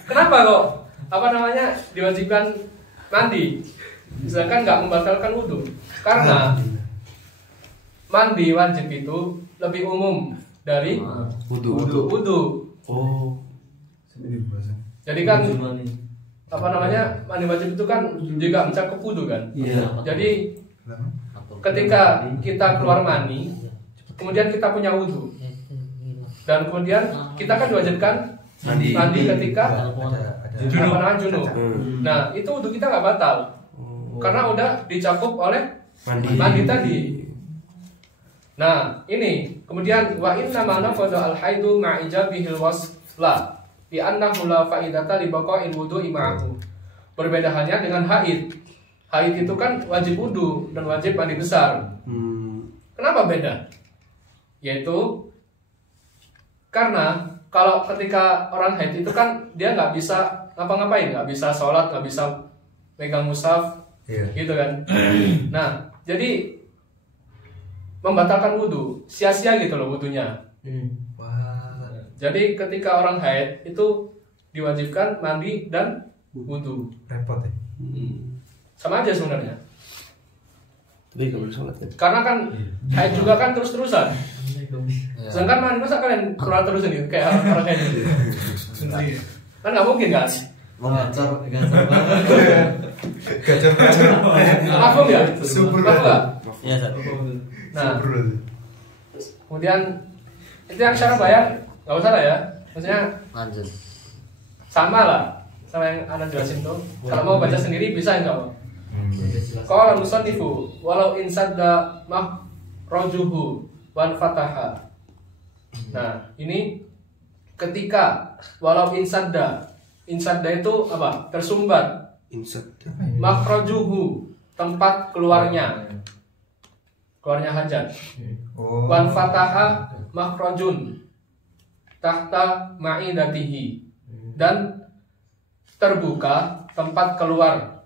Kenapa kok diwajibkan mandi, misalkan nggak membatalkan wudhu? Karena mandi wajib itu lebih umum dari wudhu. Oh. Jadi kan mandi wajib itu kan juga mencakup wudhu kan. Iya. Jadi ketika kita keluar mani, kemudian kita punya wudhu, dan kemudian kita kan diwajibkan mandi ketika junub. Nah, itu wudhu kita nggak batal karena udah dicakup oleh mandi tadi. Nah, ini kemudian wa inna ma nafadha al-haidu ma'ijabihil wasla li annahu la fa'idata li baqa'il wudu'i ma'ahu. Berbeda halnya dengan haid. Haid itu kan wajib wudu dan wajib mandi besar. Kenapa beda? yaitu karena kalau ketika orang haid itu kan dia nggak bisa ngapa-ngapain, nggak bisa sholat, nggak bisa megang mushaf, gitu kan. Nah, jadi membatalkan wudhu, sia-sia gitu loh wudhunya. Jadi ketika orang haid itu diwajibkan mandi dan wudhu. Repot ya. Sama aja sebenarnya. Tapi kalau sholat kan. Karena kan haid juga kan terus-terusan. Sedangkan mandi masa kalian keluar terus ini kayak orang haid gitu. Kan nggak mungkin kan? Gacor banget. Gacor. Aku ya? Super Aku nggak? Iya, Sat. Nah, kemudian itu yang secara bayar nggak usah lah ya. Maksudnya Lanjut. sama lah sama yang anda jelasin tuh. Kalau mau baca sendiri bisa nggak? Qala musannifu walau insadda makhrajuhu wan fataha. Nah, ini ketika walau insadda itu apa? Tersumbat. Insat. Makhrajuhu tempat keluarnya hajat. Wan fataha makhrajun tahta ma'idatihi, dan terbuka tempat keluar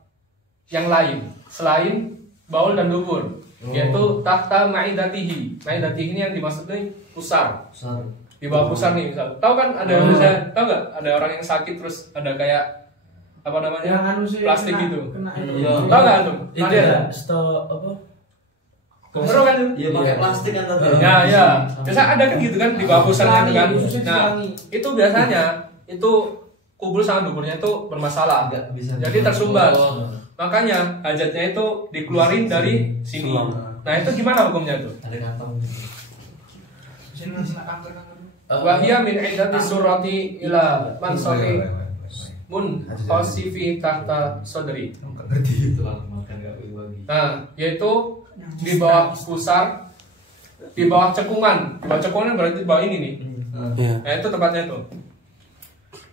yang lain selain baul dan dubur, yaitu tahta ma'idatihi. Ma'idatihi ini yang dimaksud ini pusar. Di bawah pusar nih, misal. Tahu kan ada tahu nggak ada orang yang sakit terus ada kayak apa namanya? Plastik gitu. Tahu nggak antum? Itu ya, stok apa? Bener kan? Iya, pakai plastik kan tadi. Ya. Biasa ada kan gitu kan di bawah pusarnya itu kan. Nah, itu biasanya itu kubur sama duburnya itu bermasalah. Nggak bisa. Jadi tersumbat. Makanya hajatnya itu dikeluarin dari sini. Nah, itu gimana hukumnya tuh? Ada kantong. Wahia min iddati surati ila mansaki mun khasifi tahta sodri. Nah, yaitu di bawah pusar, di bawah cekungan. Di bawah cekungan berarti di bawah ini nih. Nah, itu tempatnya tuh.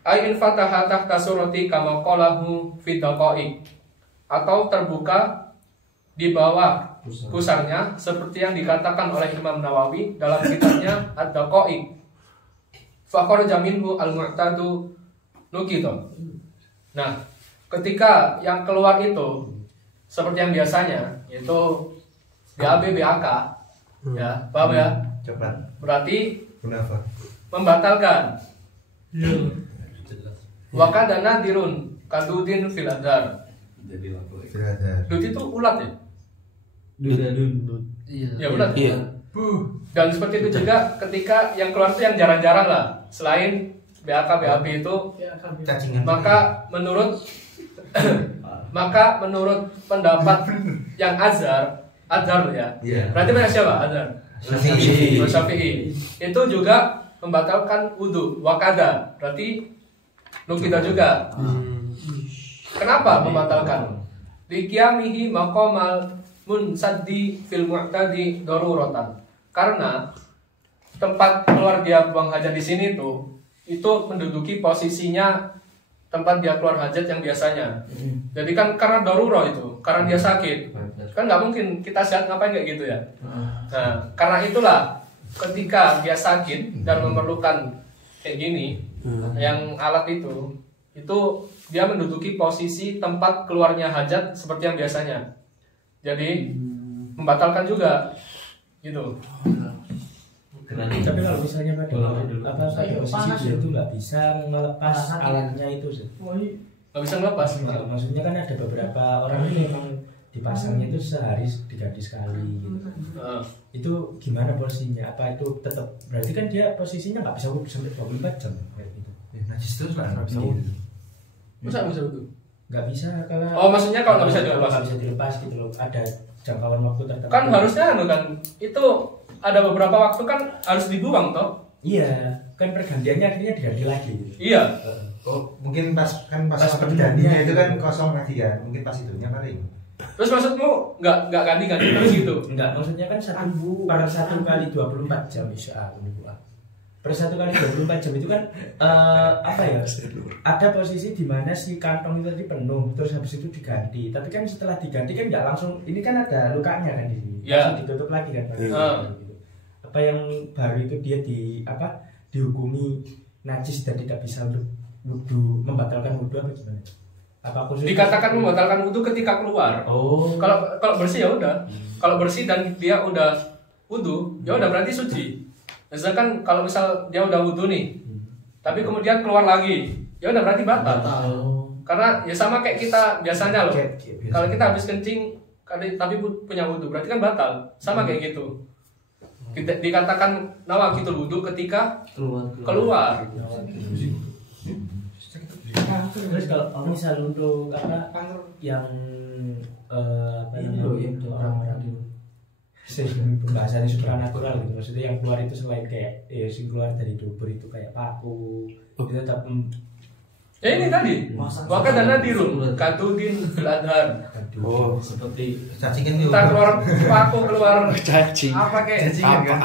Ain fataha tahta surati kama qalahu fi daqaiq, atau terbuka di bawah pusarnya seperti yang dikatakan oleh Imam Nawawi dalam kitabnya Ad-Daqaiq. Fakharaja minhu al-mu'tadu nukito. Nah, ketika yang keluar itu seperti yang biasanya, yaitu BAB BAK, ya, paham ya? Coklat. Berarti Kenapa? membatalkan. Wa kadana dirun kadudin fil adar. Dud itu ulat ya? Ya ulat. Iya. Dan seperti itu juga ketika yang keluar itu yang jarang-jarang lah, selain BAK BAB itu, Cacingan. maka menurut pendapat yang azhar ya. Iya. Berarti banyak siapa? Azhar. Syafi'i. Syafi'i. Itu juga membatalkan wudhu. Wakada. Berarti kita juga. Kenapa membatalkan? Liqiyamihi maqamal munsaddi fil mu'tadi daruratan. Karena tempat keluar dia buang hajat di sini tuh itu menduduki posisinya tempat dia keluar hajat yang biasanya. Jadi kan karena darurat itu, karena dia sakit. Kan nggak mungkin kita sehat ngapain kayak gitu ya. Nah, karena itulah ketika dia sakit dan memerlukan kayak gini, yang alat itu dia menduduki posisi tempat keluarnya hajat seperti yang biasanya. Jadi membatalkan juga gitu. Tapi kalau misalnya pada posisi itu nggak bisa melepas alatnya itu sih. Nggak bisa ngelepas. Maksudnya kan ada beberapa orang itu memang dipasangnya itu sehari diganti sekali gitu. Itu gimana posisinya? Apa itu tetap berarti kan dia posisinya nggak bisa wudhu sampai 24 jam kayak gitu. Najis terus lah. Nggak bisa wudhu. Masa nggak bisa wudhu? Nggak bisa kalau. Oh, maksudnya kalau nggak bisa dilepas? Nggak bisa dilepas gitu loh. Ada jangkauan waktu tertentu. Kan harusnya kan itu ada beberapa waktu kan harus dibuang toh? Iya, kan pergantiannya akhirnya diganti lagi. Gitu. Iya. Oh, mungkin pas pergantiannya itu kan kosong lagi kan. Mungkin pas itunya paling. Terus maksudmu nggak ganti terus gitu? Enggak, maksudnya kan per 1 kali 24 jam insya Allah. Per 1 kali 24 jam itu kan apa ya? Ada posisi di mana si kantong itu tadi penuh, terus habis itu diganti. Tapi kan setelah diganti kan nggak langsung, ini kan ada lukanya kan di sini. Ya. Langsung ditutup lagi kan. Gitu. Apa apa yang baru itu dia dihukumi najis dan tidak bisa untuk wudu, membatalkan wudu apa gimana? Apa khusus Dikatakan membatalkan wudu ketika keluar. Oh, Kalau bersih ya udah. Kalau bersih dan dia udah wudu, ya udah berarti suci. Misalkan kalau misal dia udah wudu nih, tapi kemudian keluar lagi, ya udah berarti batal. Karena ya sama kayak kita biasanya loh. Kalau kita habis kencing tapi punya wudu, berarti kan batal. Sama kayak gitu. Dikatakan nawaqitul wudu ketika keluar. terus kalau misal untuk yang orang-orang pembahasannya supranatural gitu, maksudnya yang keluar itu selain kayak yang keluar dari dubur itu kayak paku itu tetap Ya ini tadi, maka dana dirun, katudin beladar. Oh, Seperti Cacingan yuk. Kita keluar paku keluar cacing. apa kayak Cacingan kan.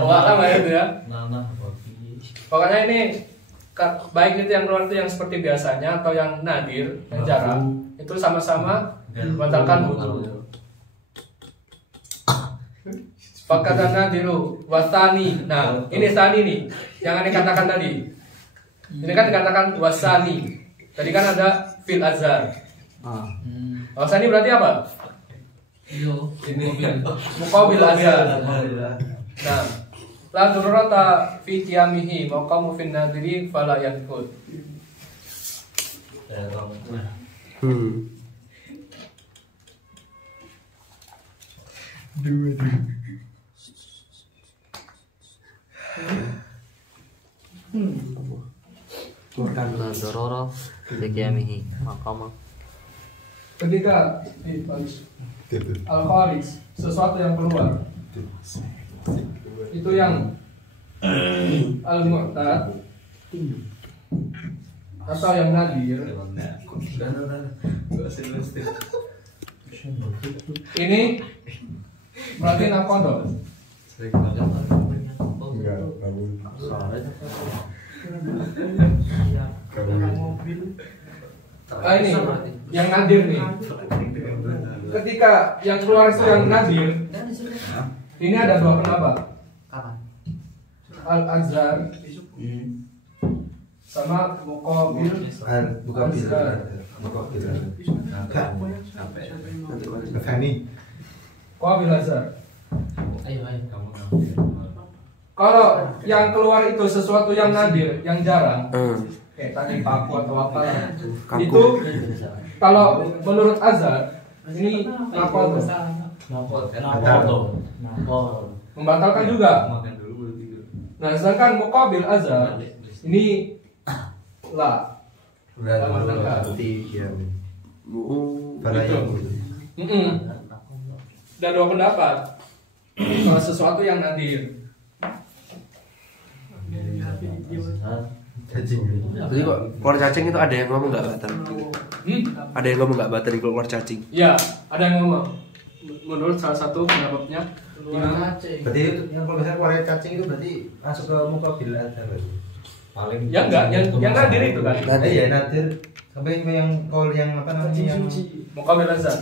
Wah lah itu ya. nanah kopi. Pokoknya ini baik itu yang keluar itu yang seperti biasanya atau yang nadir, yang jarang, itu sama-sama membatalkan wudu. Fakatana diru wasani. Nah, ini sani nih, yang aneh katakan tadi. Ini kan dikatakan wasani. Tadi kan ada fil azhar. Wasani berarti apa? Yo, ini Muqabil azhar. Nah, la durrata fi qiyamihi maqamu fin nadiri fala yanqud. La dororo Biqiyamihi Maqama. Ketika al-kharij sesuatu yang keluar itu yang al-mu'tad atau yang nadir, ini berarti nakodo. Ini yang nadir nih. Ketika yang keluar itu yang nadir, ini ada dua pendapat. Al-azhar sama muqabil azhar. Muqabil azhar. Ayo kamu. Kalau yang keluar itu sesuatu yang nadir, yang jarang, kayak tadi paku atau apa, itu kalau menurut azhar ini nakal membatalkan juga. Nah, sedangkan muqabil azhar ini lah dan dua pendapat soal sesuatu yang nadir. Jadi kok keluar cacing itu ada yang ngomong nggak batal? Ada yang ngomong nggak batal keluar cacing? Ya, ada yang ngomong. Menurut salah satu pendapatnya, Berarti yang kalau misalnya keluar cacing itu berarti masuk ke muqabil azhar berarti. Paling ya enggak, yang nadir itu kan. Iya, nadir. Sampai yang kalau yang apa namanya yang Muqabil azhar.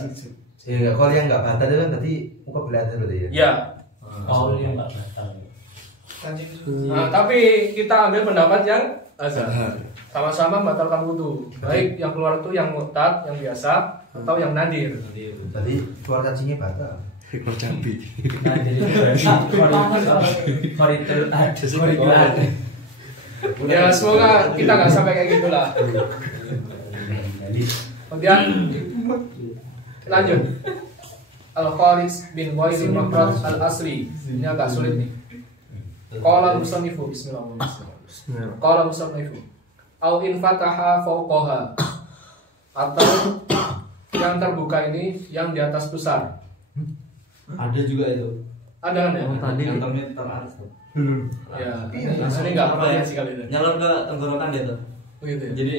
iya, kalau yang enggak batal itu kan berarti muqabil azhar berarti ya. Ya. oh yang nggak batal. Nah, tapi kita ambil pendapat yang azhar. Sama-sama membatalkan wudu. Baik yang keluar itu yang mu'tad, yang biasa atau yang nadir. Berarti keluar cacingnya batal. Keluar cabai. Nah, jadi koridor ada. Ya semoga kita nggak sampai kayak gitulah. Kemudian lanjut. Al-Kharij bin Wa'il Makrat al-Asri. Ini agak sulit nih. Qala musannifu bismillahirrahmanirrahim. Qala musannifu au in fataha fawqaha, atau yang terbuka ini yang di atas pusar. Ada juga itu. Ada kan ya? Yang termeter atas. Ya, ini nggak pernah lihat sih kali ini. Nyalon ke tenggorokan dia tuh. Begitu ya?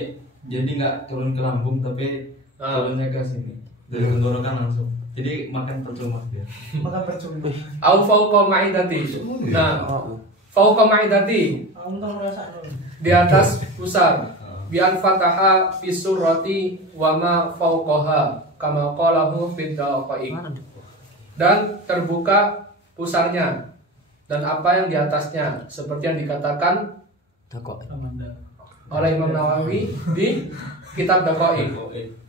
Jadi nggak turun ke lambung tapi turunnya ke sini dari tenggorokan langsung. Jadi makan percuma dia. Maka percuma. Au fawqa ma'idati. Nah, fawqa ma'idati di atas pusar. Bi an fataha fi surrati wa ma fawqaha kama qalahu fi daqaiq. Dan terbuka pusarnya dan apa yang di atasnya, seperti yang dikatakan oleh Imam Nawawi di kitab Daqaiq.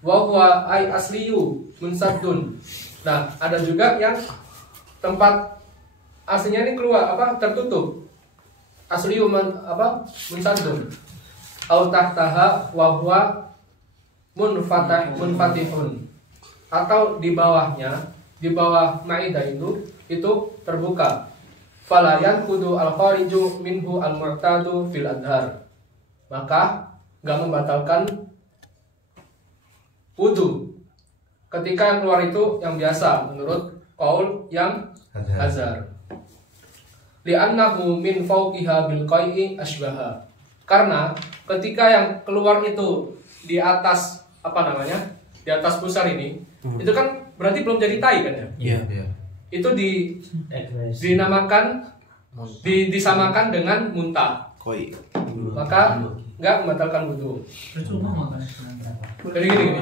Wa huwa ay asliyu munsaddun. Nah, ada juga yang tempat aslinya ini keluar tertutup. Asliyu munsaddun. Au tahtaha wa huwa munfatihun. Atau di bawahnya, di bawah maidah itu terbuka. Falayan kudu al-khariju minhu al-mu'tadu fil adhar. Maka nggak membatalkan wudu ketika yang keluar itu yang biasa menurut qaul yang azhar. Li'annahu min fawqiha bil qai'i asbaha. Karena ketika yang keluar itu di atas di atas pusar ini, itu kan berarti belum jadi tai kan ya? Iya. Itu dinamakan disamakan dengan muntah. Koi. Maka nggak membatalkan wudu. Jadi gini.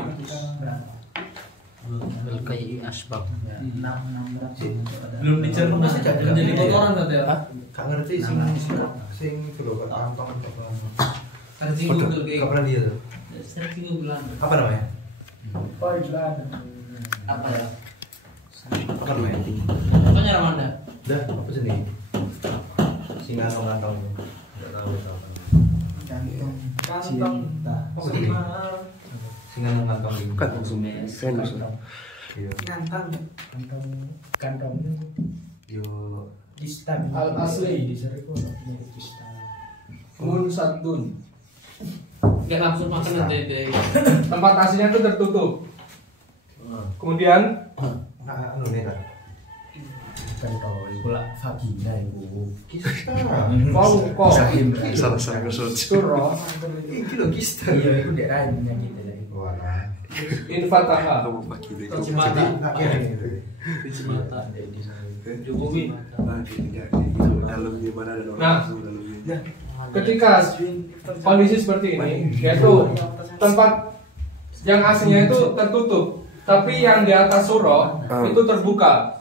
Kayak asbab. Belum dicerna masih jadi kotoran tadi ya. Gak ngerti sing lho kantong Ngerti Google kayak. kapan dia tuh? Ngerti Google. Apa namanya? Apa ya? Apa namanya? Apa nyara Manda? Dah, apa sih nih? Sing kantong-kantong itu. Enggak tahu apa. Kantong. Apa sih? Sing kantong itu. Kan langsung Venus. Iya. Kantongnya Yo distan. Al asli. Di sari kok distan. Munsaddun. Enggak langsung makan nanti. Tempat aslinya itu tertutup. Kemudian anu nih ta. Kantong pula vagina itu. kok Salah kesut. surah Iki lho kista. Iya, itu daerah penyakit ya. Wah. infataha. Kamu pakai itu. Cuci Jadi mata. nak kene itu. Cuci mata. Jokowi. Dalam gimana ada orang Nah. dalamnya. Ketika kondisi seperti ini, yaitu tempat yang aslinya itu tertutup, tapi yang di atas surah itu terbuka.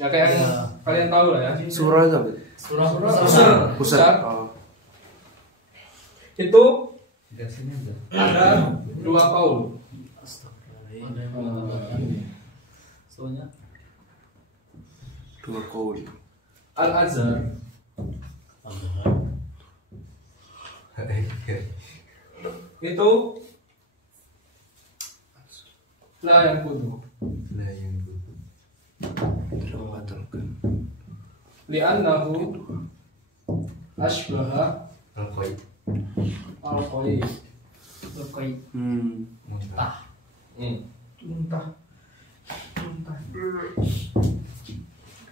Ya kayak yang kalian tahu lah ya. Surah itu apa? Pusar. Oh. Itu Di sini aja. ada dua kaul. Ada yang soalnya Dua kaul. Al-Azhar itu lah yang kudu Nah yang itu. Tidak membatalkan. li'annahu asbaha Al-Qoi. al-qaid. Muntah. Muntah.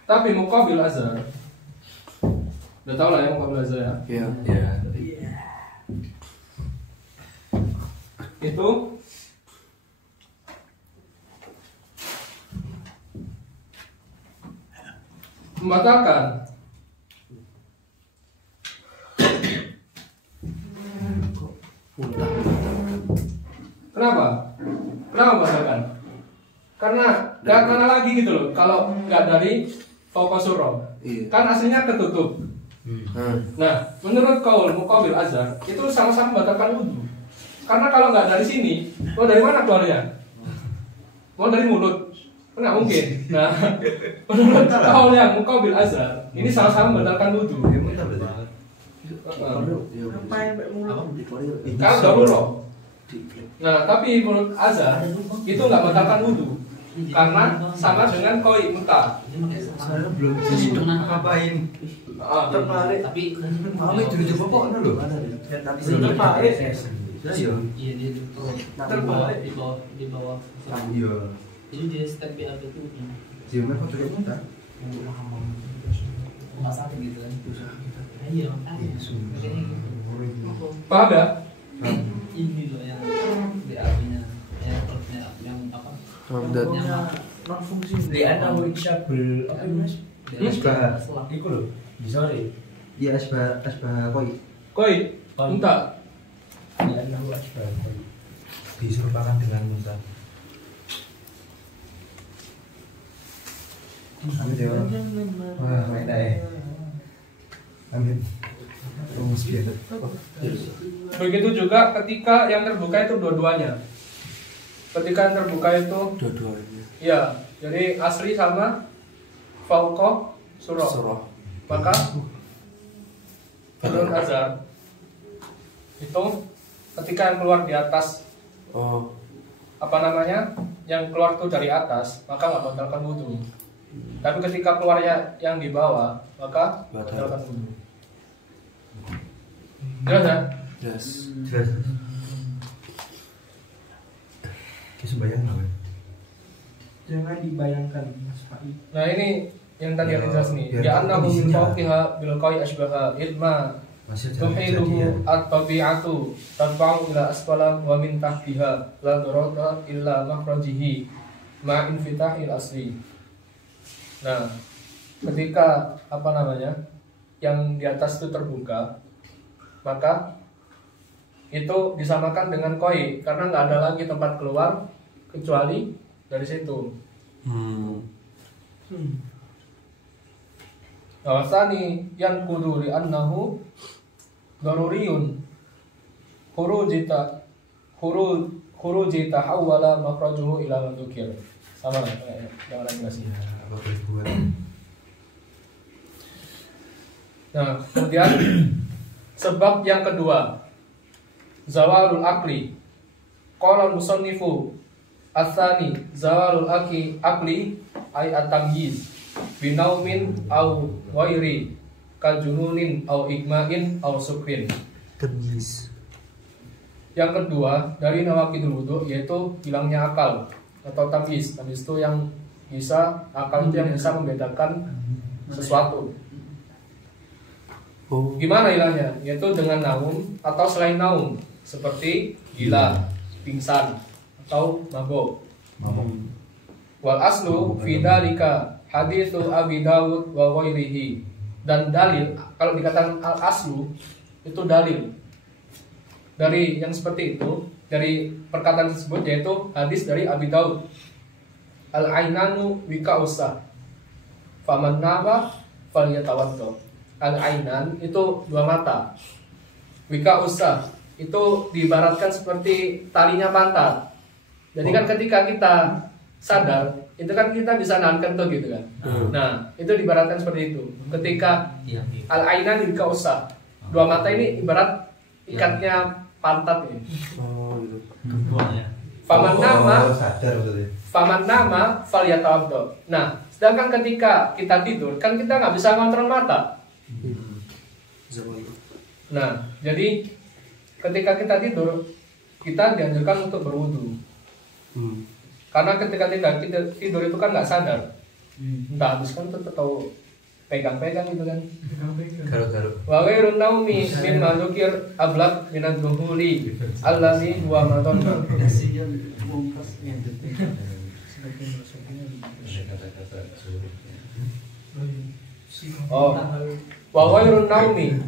Tapi muqabil azhar, udah tau lah ya muqabil azhar ya. Iya. Ya. Itu membatalkan kenapa? Kenapa membatalkan? Karena nggak mana lagi gitu loh. Kalau nggak dari Fawqasuro, Iya. kan aslinya ketutup. Nah, menurut kaul muqabil azhar itu sama-sama membatalkan wudhu. Karena kalau nggak dari sini, mau dari mana keluarnya? Mau dari mulut? Nggak mungkin. Nah, menurut kaul yang muqabil azhar ini sama-sama membatalkan wudhu. Kan darurat. Nah, tapi menurut azhar itu nggak membatalkan wudhu karena sama dengan koi muntah. Belum bisa ngapain? Tertarik. Tapi Mami dulu coba kok anu lho. Tertarik. Iya. iya dia Terbalik. di bawah. Iya. Jadi dia step BAB itu Jiwa kok dulu muntah. rumah sakit gitu kan. Iya, makanya. Makanya gitu. Paham ya? Ini loh yang BAB-nya yang apa? Hamdan. Non fungsi. Di ana wiksabel apa Mas? Asbah. Iku lho. Di sore. Iya asbah koi. Koi muntah. Di ana wiksabel. Diserupakan dengan muntah. Amin ya Allah. Wah, main aja. Amin. Rumus biasa. Begitu juga ketika yang terbuka itu dua-duanya. Ketika yang terbuka itu Dua-duanya. ya, jadi asli sama fauqa surah. Maka menurut azhar itu ketika yang keluar di atas Oh. yang keluar itu dari atas, maka nggak batalkan wudhu. Tapi ketika keluarnya yang di bawah, maka batalkan wudhu. Jelas ya? Yes. Jelas. Sembayang apa? Jangan dibayangkan Mas Fai. Nah ini yang tadi yang jelas nih. Ya, Ya annahu min kondisinya. fawqiha bil qawi asbaha idma Masih jadi ya. tuhiluhu at-tabi'atu tadfa'u ila asfala wa min tahtiha la darata illa makhrajihi ma infitahil asli. Nah, ketika yang di atas itu terbuka, maka itu disamakan dengan koi karena nggak ada lagi tempat keluar kecuali dari situ. Awasani yang kudu li annahu daruriyun khurujita hawala makhrajuhu ila madukir. Sama lah, yang ada ngasih. Apa berbuat? Nah, kemudian sebab yang kedua, zawalul akli. Qala musannifu atsani zawalul akli ay at-tamyiz binaumin au ghairi kajununin au igma'in au sukrin. Tamyiz. Yang kedua dari nawaqidul wudu yaitu hilangnya akal atau tamyiz. Tamyiz itu yang bisa, akal itu yang bisa membedakan sesuatu. Oh. Gimana hilangnya? Yaitu dengan naum atau selain naum, seperti gila, pingsan, atau mabuk. Wal aslu fi dzalika haditsu Abi Dawud wa ghairihi. Dan dalil, kalau dikatakan al aslu itu dalil dari yang seperti itu, dari perkataan tersebut yaitu hadis dari Abi Dawud. Al ainanu wika'usa faman nama falyatawaddo. Al ainan itu dua mata. Wika'usa itu diibaratkan seperti talinya pantat. Jadi kan ketika kita sadar, itu kan kita bisa nahan kentut gitu kan. Nah, itu diibaratkan seperti itu. Ketika al ainan wika'usa, dua mata ini ibarat ikatnya pantat ya. Oh, gitu. Faman nama sadar betul ya. faman nama falyatawaddo. Nah, sedangkan ketika kita tidur kan kita nggak bisa ngontrol mata. Nah, jadi ketika kita tidur kita dianjurkan untuk berwudu. Karena ketika kita tidur itu kan nggak sadar. Entah habis kan atau pegang-pegang gitu kan. Garu-garu. Wa ghairun naumi min malukir ablaq min ad-duhuli allazi huwa madonna. Oh, wa ghairun naumi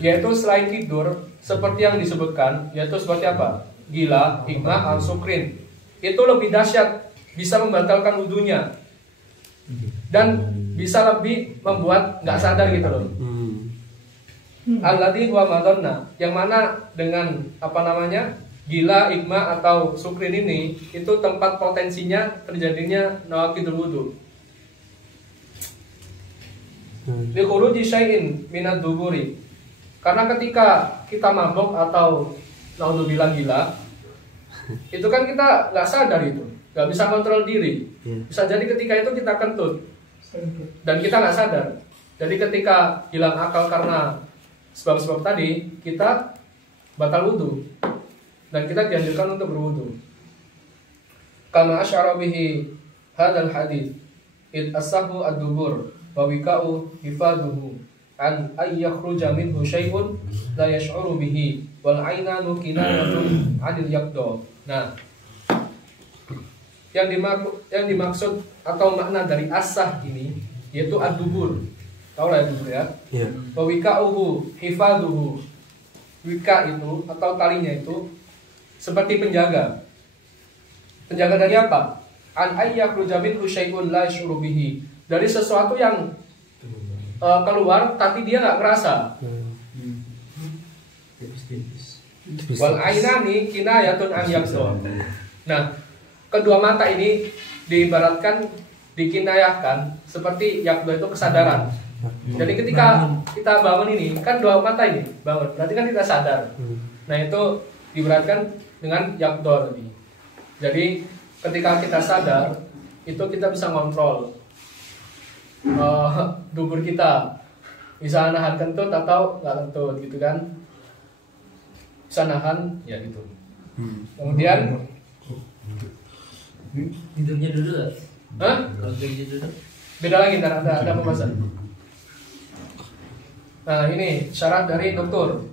yaitu selain tidur seperti yang disebutkan, yaitu seperti apa? Gila, hikmah, al-sukrin. Itu lebih dahsyat, bisa membatalkan wudunya dan bisa lebih membuat nggak sadar gitu loh. Alladzi huwa madonna, yang mana dengan gila, hikmah atau sukrin ini itu tempat potensinya terjadinya nawaqidul wudu. Li khuruji syai'in minad duburi. Karena ketika kita mabuk atau naudzubillah gila, itu kan kita nggak sadar itu, nggak bisa kontrol diri. Bisa jadi ketika itu kita kentut dan kita nggak sadar. Jadi ketika hilang akal karena sebab-sebab tadi, kita batal wudu dan kita dianjurkan untuk berwudu. Kama asyara bihi hadzal hadits id asahu ad-dubur wa wika'u hifaduhu an ayyakhruja minhu syai'un la yash'uru bihi wal aynanu kinayatun 'anil yaqdo. Nah, yang dimaksud atau makna dari asah ini yaitu ad-dubur. Tahu lah dubur ya? Iya. Wa wika'uhu hifaduhu. Wika itu atau talinya itu seperti penjaga. Penjaga dari apa? an ayyakhruja minhu syai'un la yash'uru bihi, dari sesuatu yang keluar tapi dia nggak ngerasa. Wal ainani kinayatun an yaqdha. Nah, kedua mata ini diibaratkan, dikinayahkan seperti yaqdha itu kesadaran. Jadi ketika kita bangun ini kan dua mata ini bangun, berarti kan kita sadar. Nah, itu diibaratkan dengan yaqdha tadi. Jadi ketika kita sadar itu kita bisa ngontrol dubur kita, bisa nahan kentut atau nggak kentut gitu kan, bisa nahan ya gitu. Kemudian Tidurnya dulu kan? Hah? Kalau tidurnya dulu. Beda lagi, ntar ada pembahasan. Nah, ini syarat dari doktor.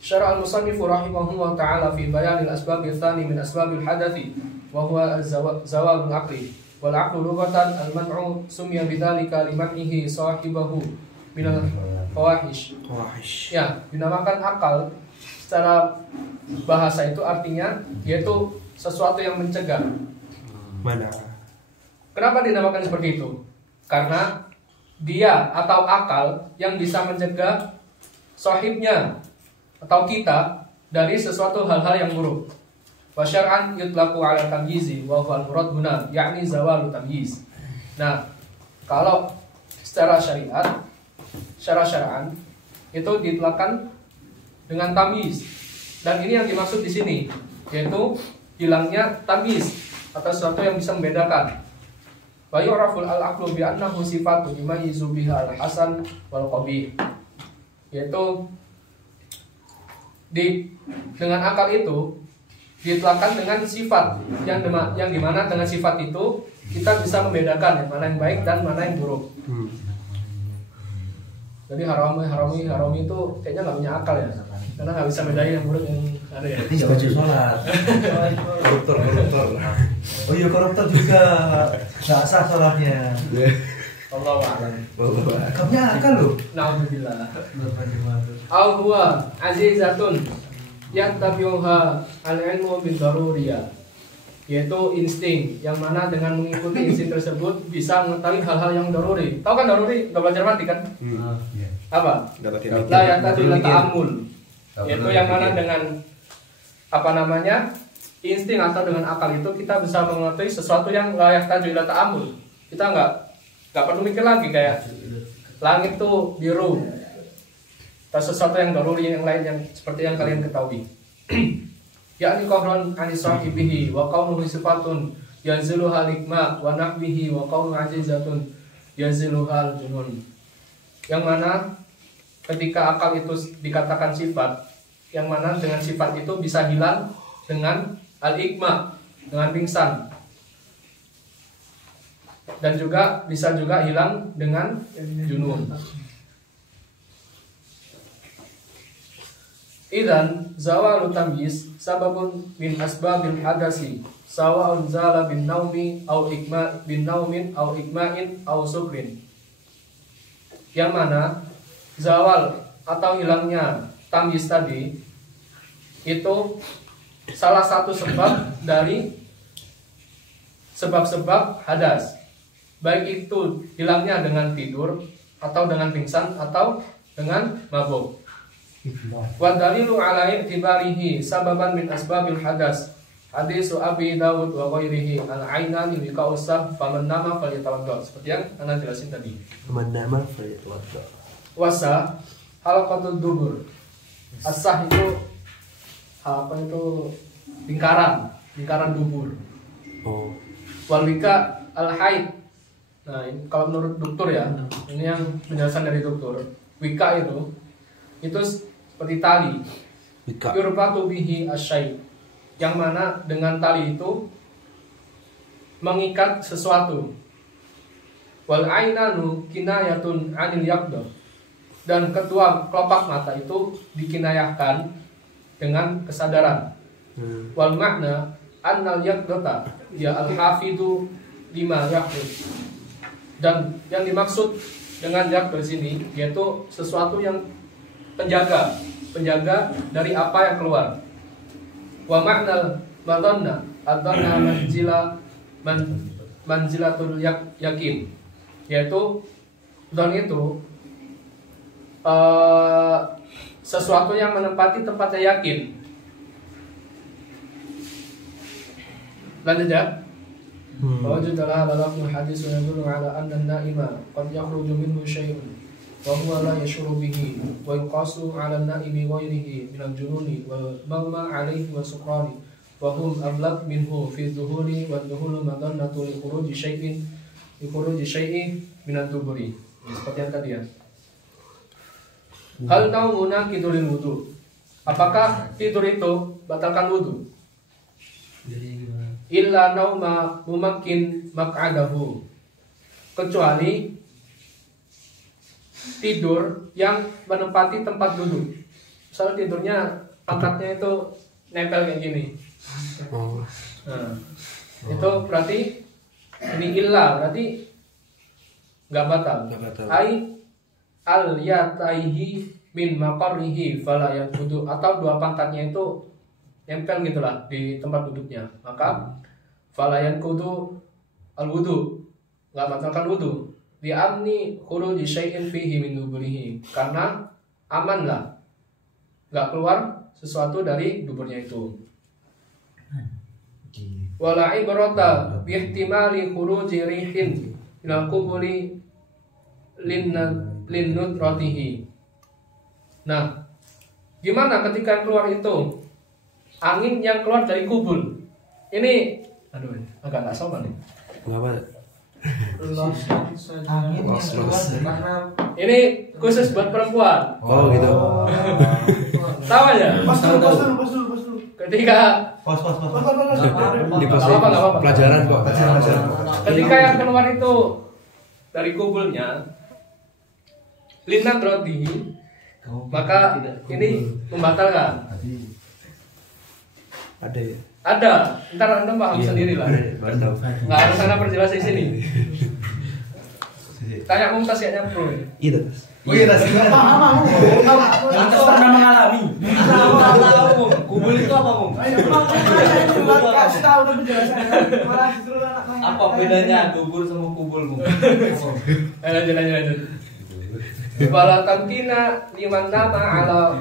Syara al-musannif rahimahullah ta'ala fi bayanil asbab tsani min asbabil hadathi wa huwa zawalul aqli wal aqlu lughatan al-man'u sumya bidzalika liman'ihi sahibahu minal fawahish. Ya, dinamakan akal secara bahasa itu artinya yaitu sesuatu yang mencegah. Mana? Kenapa dinamakan seperti itu? Karena dia atau akal yang bisa mencegah sahibnya atau kita dari sesuatu hal-hal yang buruk. Wa syar'an yutlaqu 'ala tamyizi wa huwa al-murad huna, yakni zawalu tamyiz. Nah, kalau secara syariat, secara syar'an itu ditlaqkan dengan tamyiz. Dan ini yang dimaksud di sini, yaitu hilangnya tamyiz atau sesuatu yang bisa membedakan. Wa yu'raful al-aqlu bi annahu sifatun yumayyizu biha al-hasan wal qabih. Yaitu dengan akal itu ditlaqkan dengan sifat yang dimana dengan sifat itu kita bisa membedakan yang mana yang baik dan mana yang buruk. Jadi harami itu kayaknya nggak punya akal ya, karena nggak bisa bedain yang buruk yang ada ya. Ini baju sholat. Koruptor. Oh iya, koruptor juga nggak sah sholatnya. Allahu a'lam. Kamunya akal loh. Nauzubillah. Au huwa azizatun yattabi'uha al-ilmu bid-daruriyah, yaitu insting yang mana dengan mengikuti insting tersebut bisa mengetahui hal-hal yang daruri. Tahu kan daruri? Udah belajar mati kan? Apa? La yatadu ila ta'ammul. Yaitu yang mana dengan insting atau dengan akal itu kita bisa mengetahui sesuatu yang layak tadu ila ta'ammul. Kita nggak perlu mikir lagi kayak langit tuh biru atau sesuatu yang daruri yang lain yang seperti yang kalian ketahui. Yakni qahran anis sahibihi wa qawluhu sifatun yanziluha likma wa nahbihi wa qawlu azizatun yanziluha al-junun. Yang mana ketika akal itu dikatakan sifat, yang mana dengan sifat itu bisa hilang dengan al-ikma, dengan pingsan. Dan juga bisa juga hilang dengan junun. Idzan zawalu tamyiz sababun min asbabil hadasi sawa'un zala bin naumi au ikma bin naumin au ikma'in au sukrin. Yang mana zawal atau hilangnya tamyiz tadi itu salah satu sebab dari sebab-sebab hadas, baik itu hilangnya dengan tidur atau dengan pingsan atau dengan mabuk. Wa dalilu ala i'tibarihi sababan min asbabil hadas hadisu Abi Dawud wa ghairihi al-ainani wiqa'usah faman nama falyatawadda, seperti yang Anda jelasin tadi. Faman nama falyatawadda. Wasa halaqatud dubur. Asah itu lingkaran dubur. Oh. Wal wika al-haid. Nah, ini kalau menurut dokter ya, ini yang penjelasan dari dokter. Wika itu seperti tali. Yurbatu bihi asyai, yang mana dengan tali itu mengikat sesuatu. Wal ainanu kinayatun anil yaqdah, dan kedua kelopak mata itu dikinayahkan dengan kesadaran. Wal makna annal yaqdata ya al-hafidu lima yaqud, dan yang dimaksud dengan yaqdah sini yaitu sesuatu yang penjaga dari apa yang keluar. Wa ma'nal madhanna adzanna manzilatul yakin, yaitu dzon itu sesuatu yang menempati tempatnya yakin. Lanjut ya. Wajadalah dalam hadis yang yadullu ala anna an-na'ima qad yakhruju minhu syai'un wa huwa la yashuru bihi wa yuqasu ala an-na'imi ghairihi min al-jununi wal maghma 'alayhi wa sukrani wa hum ablaq minhu fi dhuhuri wa dhuhulu madannatu li khuruji syai'in min ad-duburi. Seperti yang tadi ya. Hal naumuna kidulil wudu. Apakah tidur itu batalkan wudu? Illa nauma mumakkin maq'adahu, kecuali tidur yang menempati tempat duduk. Soal tidurnya pangkatnya itu nempel kayak gini. Nah, itu berarti ini illa, berarti nggak batal. Ai al yataihi min maqarrihi fala yaqudu, atau dua pangkatnya itu nempel gitulah di tempat duduknya, maka falayan kudu al wudu, nggak batalkan wudu. Di amni khuruji syai'in fihi min duburihi, karena aman lah, nggak keluar sesuatu dari duburnya itu. Wala ibrata bi ihtimali khuruji rihin ila qubuli lin nudratihi. Nah, gimana ketika keluar itu angin yang keluar dari kubul? Ini aduh, agak nggak sama nih. Kenapa? Angin yang keluar karena Ini khusus buat perempuan. Oh gitu. Tahu aja. pas dulu. Ketika Di pos Nggak apa-apa. pelajaran kok. ketika yang keluar itu dari kubulnya linat roti, maka ini membatalkan. Ada ya. Ada, ntar anda paham sendiri lah. Baru tahu. Nggak harus anda perjelas di sini. Tanya Mumtaz ya nyapro. Iya. Oh iya, tas paham. Lantas pernah mengalami. Kubul itu apa, Bung? Kasih tahu udah penjelasannya. Malah justru anak main. Apa bedanya kubur sama kubul, Bung? Lanjut. Wala tamkina liman nama ala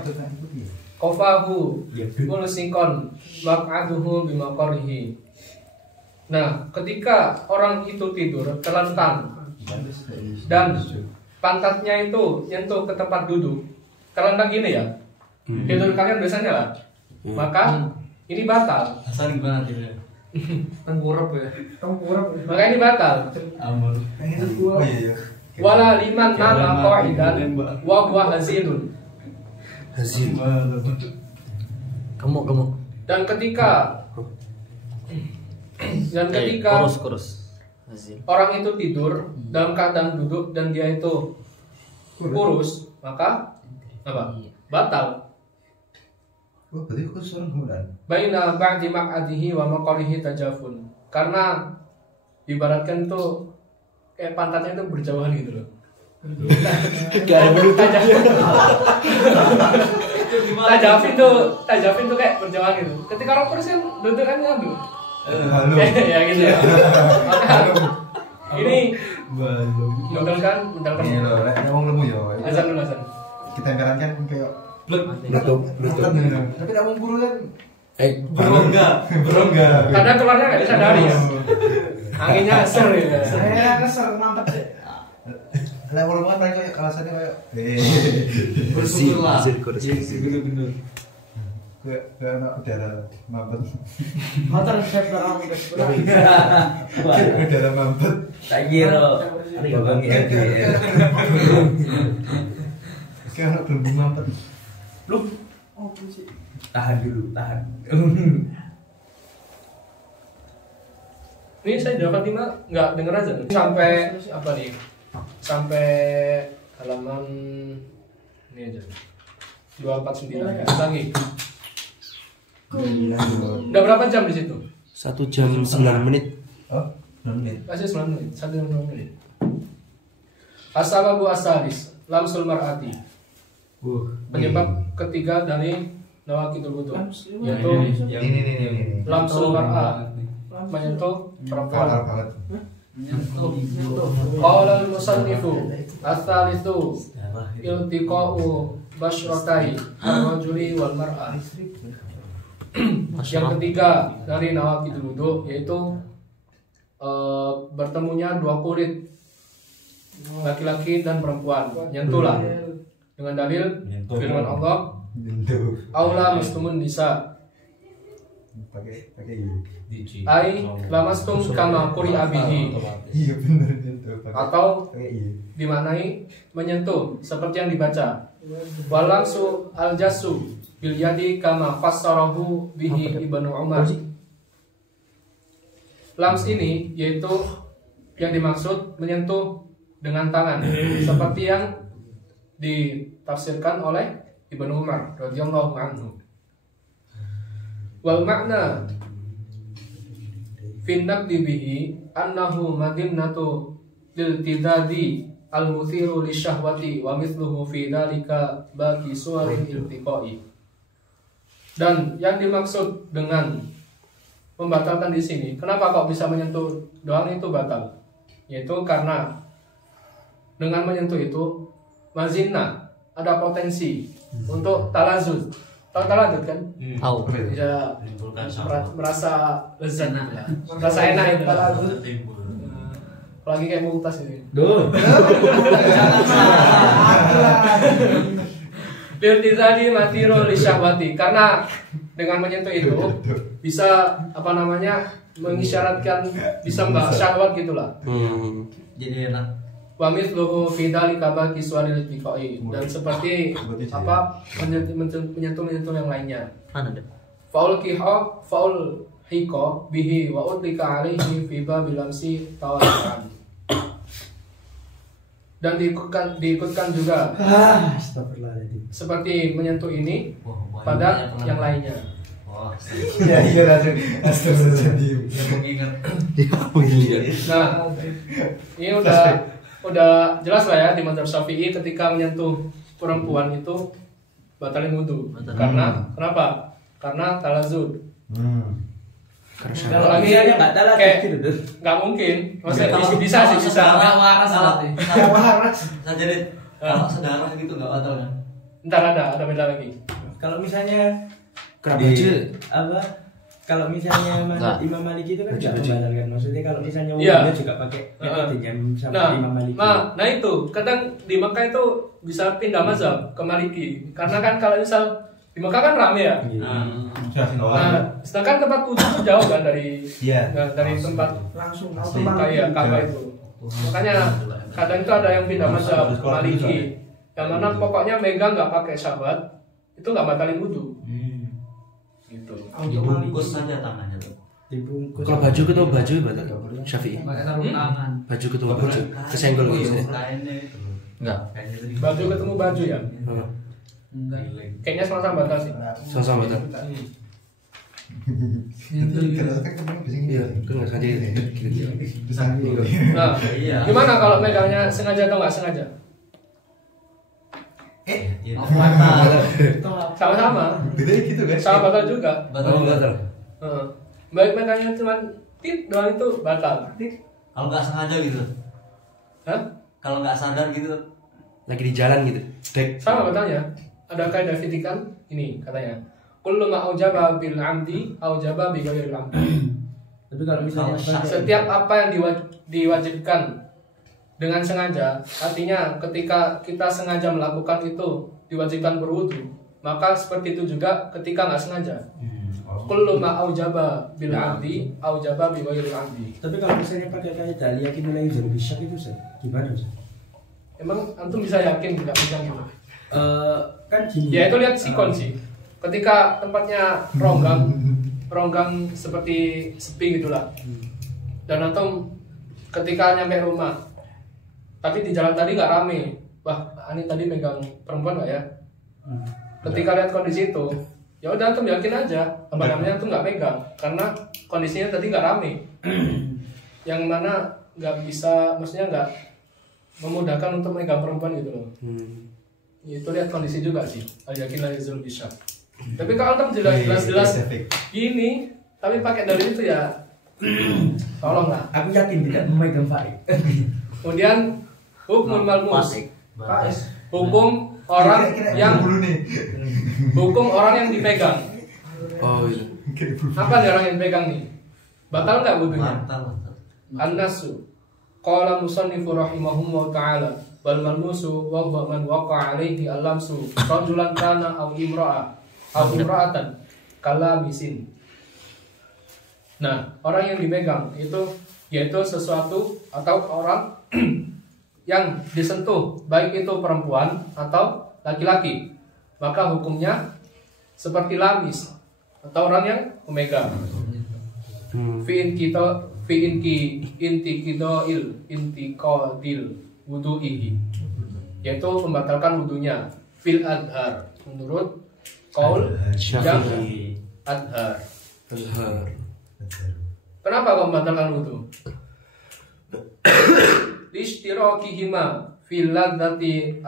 kofahu mulusikon maq'aduhu bimaqarihi. Nah, ketika orang itu tidur terlentang dan pantatnya itu nyentuh ke tempat duduk, terlentang gini ya, tidur kalian biasanya lah, maka ini batal. Hasan gimana tidurnya? Tengkurap ya. Maka ini batal. Amor. Oh iya. Wala liman nama qa'idan wa huwa hazinun. Hazin. Gemuk. Dan ketika Kurus. Hazin. orang itu tidur dalam keadaan duduk dan dia itu kurus, maka apa? Batal. Oh, berarti khusus orang kemudian. Baina ba'di maq'adihi wa maqarihi tajafun. Karena ibaratkan tuh kayak pantatnya itu berjauhan gitu loh. Gak ada menurut Tajafin tuh kayak berjauhan gitu. Ketika orang kurus kan duduk kan ngadu. Halo. Ya gitu ya. Maka ini mentalkan Iya loh, lek ngomong lemu ya. azan dulu azan. Kita kan kayak Nutup. tapi nak ngomong guru kan Berongga. Kadang keluarnya nggak disadari ya. Anginnya ser ya. Saya keser mampet sih. Lek ngomong kan paling kayak alasannya kayak Bersyukurlah. Hazin kurus. Bener-bener. kayak anak udara mampet. Motor saya belakang guys. Udara mampet. Tak kira. Babang LDR. Kayak anak gelembung mampet. Lu tahan dulu. Ini saya dapat 5 nggak denger aja sampai apa nih? Sampai halaman ini aja. 249 ya. Lagi. Udah berapa jam di situ? 1 jam 9 menit. Oh, 9 menit. Masih 9 menit. 1 jam 9 menit. As-sababu as-sadis, lamsul mar'ati. Penyebab ketiga dari nawaqidul wudu, yaitu Ini. lamsul mar'a, menyentuh perempuan. Parah banget. Qala al-musannifu ats-tsalitsu iltiqa'u basyratai ar-rajuli wal mar'ah. Yang ketiga dari nawaqidul wudu yaitu bertemunya dua kulit laki-laki dan perempuan, nyentuhlah dengan dalil firman Allah aula mastumun nisa pakai ai lamastum kama quri'a bihi. iya bener nyentuh Atau pakai dimaknai menyentuh seperti yang dibaca walamsu al-jassu bil yadi kama fassarahu bihi Ibnu Umar. Lams ini yaitu yang dimaksud menyentuh dengan tangan seperti yang ditafsirkan oleh Ibnu Umar radhiyallahu anhu. Wal makna finnaqdi bihi annahu madinnatu lil tidadi al-muthiru lisyahwati wa mithluhu fi dhalika baqi suwaril iltiqai. Dan yang dimaksud dengan membatalkan di sini, kenapa kok bisa menyentuh doang itu batal? Yaitu karena dengan menyentuh itu mazinna, ada potensi untuk talazuz. Tahu talazuz kan? Tahu. Bisa Menimbulkan syahwat. merasa lezat, merasa enak itu talazuz. Apalagi kayak Mumtaz ini. Duh. Lirtizadi matiru lisyahwati, karena dengan menyentuh itu bisa mengisyaratkan bisa mbak syahwat gitulah. Jadi enak. Wa mithluhu fi dzalika baqi suwaril iltiqai, dan seperti menyentuh yang lainnya. Mana deh? Faul hiqa bihi wa utlika alaihi fi babil lamsi tawaran. Dan diikutkan juga Astagfirullahaladzim. seperti menyentuh ini pada yang lainnya. Wah, iya langsung astagfirullahaladzim yang mengingat. Nah, ini udah jelas lah ya di mazhab Syafi'i ketika menyentuh perempuan itu batalin wudu. Karena kenapa? Karena talazud. Kalau misalnya nggak tahu gitu. Nggak mungkin. Maksudnya bisa sih bisa. Saya jadi kalau saudara gitu nggak batal kan? Ntar ada beda lagi. Kalau misalnya Kenapa aja? apa? Kalau misalnya Enggak. Imam Maliki itu kan Baju, nggak baju. membatalkan. Maksudnya kalau misalnya Iya. dia juga pakai metodenya sama Imam Maliki. Nah itu kadang di Mekah itu bisa pindah mazhab ke Maliki. Karena kan kalau misal di Mekah kan rame ya. Nah, sedangkan tempat wudu itu jauh kan dari Iya. dari tempat langsung kayak Ka'bah itu. Makanya kadang itu ada yang pindah mazhab ke Maliki. Yang mana pokoknya megang nggak pakai syahwat itu nggak batalin wudu. Gitu. Dibungkus saja tangannya tuh. Dibungkus. Kalau baju ketemu baju batal. Syafi'i. pakai sarung tangan. Baju ketemu baju. Kesenggol gitu ya. Kainnya itu. Enggak. Kainnya tadi. Baju ketemu baju ya. Enggak. Kayaknya sama-sama batal sih. Sama-sama batal. Iya, kan nggak sengaja gitu. Nah, Iya. gimana kalau megangnya sengaja atau nggak sengaja? Iya. Sama-sama. beda gitu kan Sama batal juga. Oh, batal. Heeh. Baik megangnya cuma tip doang itu batal. Kalau nggak sengaja gitu. Hah? Kalau nggak sadar gitu. Lagi di jalan gitu. Dek. Sama batalnya. Ada kaidah fiqih kan ini katanya. Kullu ma aujaba bil amdi aujaba bi ghairil amdi. Tapi kalau misalnya Setiap apa yang diwajibkan dengan sengaja, artinya ketika kita sengaja melakukan itu diwajibkan berwudu, maka seperti itu juga ketika nggak sengaja. Kullu ma aujaba bil amdi aujaba bi ghairil amdi. Tapi kalau misalnya pakai kaidah yakin nilai yang bisa itu gimana sih? Emang antum bisa yakin nggak bisa gitu? Kan gini. Ya itu lihat sikon sih. Ketika tempatnya ronggang seperti sepi gitulah. Dan antum ketika nyampe rumah, tapi di jalan tadi nggak rame. Wah, Ani tadi megang perempuan nggak ya? Ketika lihat kondisi itu, ya udah antum yakin aja. Apa namanya antum nggak megang, karena kondisinya tadi nggak rame. Yang mana nggak bisa, maksudnya nggak memudahkan untuk megang perempuan gitu loh. Itu lihat kondisi juga sih. Al yakin la yazul bisyak. Tapi kalau antum jelas gini, tapi pakai dalil itu ya Tolonglah. Aku yakin tidak memegang faik. Kemudian hukum malmus. Pak S. Hukum orang yang dipegang. Oh iya. Apa nih orang yang dipegang nih? Batal nggak wudunya? Batal. An-nasu. Qala musannifu rahimahullah ta'ala wal malmusu wa huwa man waqa'a alaihi al-lamsu rajulan kana aw imra'atan kalabisin. Nah, orang yang dipegang itu yaitu sesuatu atau orang yang disentuh, baik itu perempuan atau laki-laki, maka hukumnya seperti lamis atau orang yang memegang. Intiqadil wudu'ihi, yaitu membatalkan wudunya fil adhar, menurut qaul yang adhar. Kenapa membatalkan wudu? Lishtirakihima fil ladzati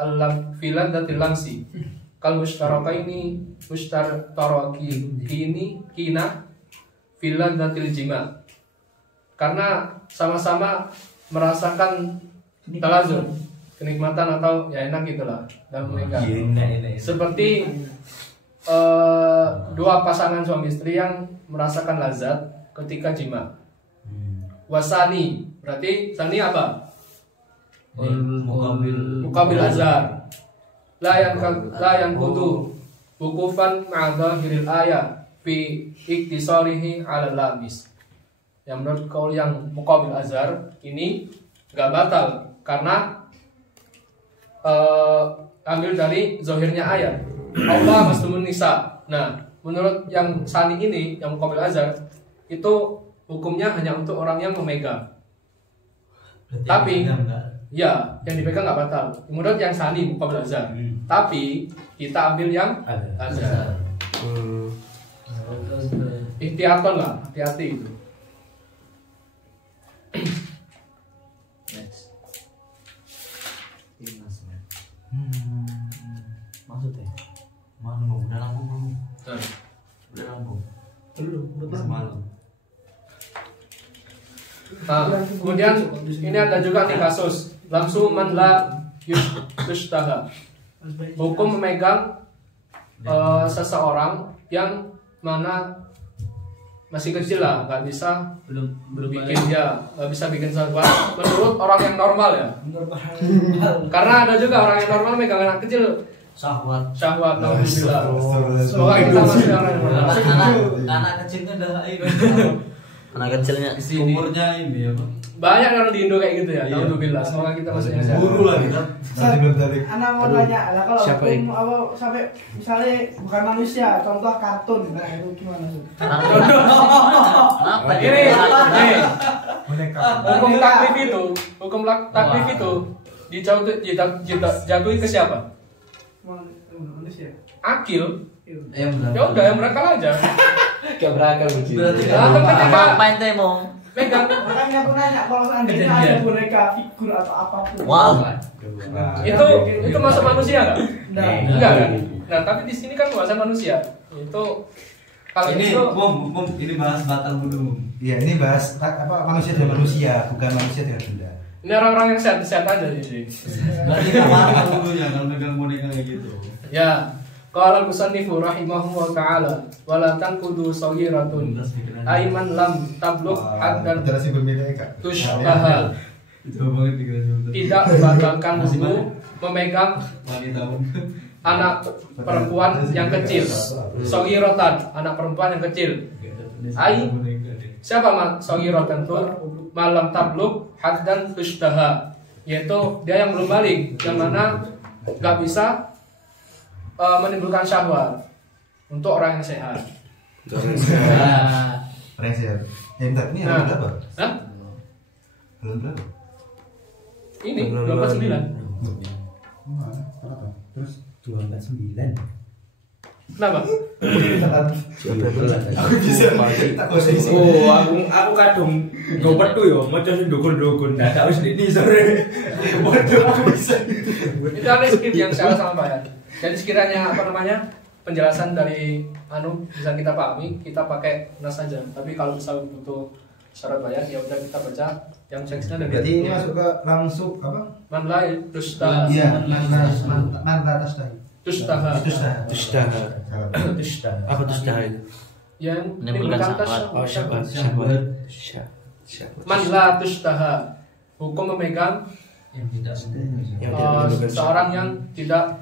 lamsi kal mushtarakaini kina fil ladzatil jima, karena sama-sama merasakan talazum, kenikmatan atau ya enak gitulah dalam menikah. Seperti dua pasangan suami istri yang merasakan lazat ketika jima. Wasani, berarti sani apa? Muqabil azhar. La yang kudu wukufan ma'adhahiril ayat fi iktisarihi ala labis. Yang menurut kaul yang muqabil azhar ini gak batal karena ambil dari zahirnya ayat Allah masdumun nisa. Nah, menurut yang sani ini, yang muqabil azhar, itu hukumnya hanya untuk orang yang memegang. Tapi ya, yang dipegang nggak batal. Menurut yang sani muqabil azhar. Tapi kita ambil yang azhar. Ihtiyaton lah, hati-hati itu. Next. Maksudnya? Mana udah rampung belum? Udah rampung. Belum. Semalam. Nah, kemudian ini ada juga nih kasus langsung man la yushtaha. Hukum memegang seseorang yang mana masih kecil lah, nggak bisa nggak bisa bikin syahwat menurut orang yang normal ya. Karena ada juga orang yang normal megang anak kecil syahwat alhamdulillah. Semoga kita masih orang yang normal. Anak kecilnya udah Anak kecilnya umurnya ini apa? Banyak orang di Indo kayak gitu ya. Alhamdulillah. Semoga kita masih sehat. Guru lagi kan. Masih belum tarik. Anak mau nanya, lah kalau Siapa hukum apa sampai misalnya bukan manusia, contoh kartun, nah itu gimana sih? Kenapa Ini Boneka. hukum taklif itu dijatuhi ke siapa? Manusia. Akil. Yang benar. Ya udah yang berakal aja. Gak berakal begini. Berarti Apa main temo? Megang. Makanya aku nanya kalau seandainya ada boneka figur atau apapun. Wow. Itu masuk manusia nggak? Enggak. Kan? Nah tapi di sini kan bahasa manusia. Itu kalau ini itu ini bahas batal wudhu. Iya, ini bahas manusia dengan manusia, bukan manusia dengan benda. ini orang-orang yang sehat aja di sini. Berarti nggak batal wudhunya kalau megang boneka kayak gitu. Ya. Qala al-musannifu rahimahullah ta'ala wala tanqudu saghiratun aiman lam tablugh haddan Generasi berbeda ya, Kak. tushtaha. Itu banget dikasih. Tidak membatalkan wudu memegang Wanita anak perempuan yang kecil. Saghiratan, anak perempuan yang kecil. Ai siapa saghiratan itu? Malam tablugh haddan tushtaha, yaitu dia yang belum balik, yang mana nggak bisa menimbulkan syahwat untuk orang yang sehat. Orang yang sehat. Yang tadi ini Nah. berapa? Hah? Belum berapa? Ini 29. Terus 29. Kenapa? Aku bisa. Tak posisi. Oh, aku kadung nggo petu yo, maca sing ndukun-ndukun. Dadak wis ndek sore. Waduh, aku bisa. Itu ada skrip yang salah sama Pak ya. Jadi sekiranya penjelasan dari bisa kita pahami, kita pakai nas saja. Tapi kalau misalnya butuh syarat bayar. Ya udah kita baca yang teksnya dari. Berarti ini masuk ke langsung apa? Man la tustaha. Iya, man la tustaha. Tustaha. Tustaha. Tustaha. Apa tustaha itu? Yang Menimbulkan syahwat. Oh, syahwat. Man la tustaha. Hukum memegang yang tidak seorang yang tidak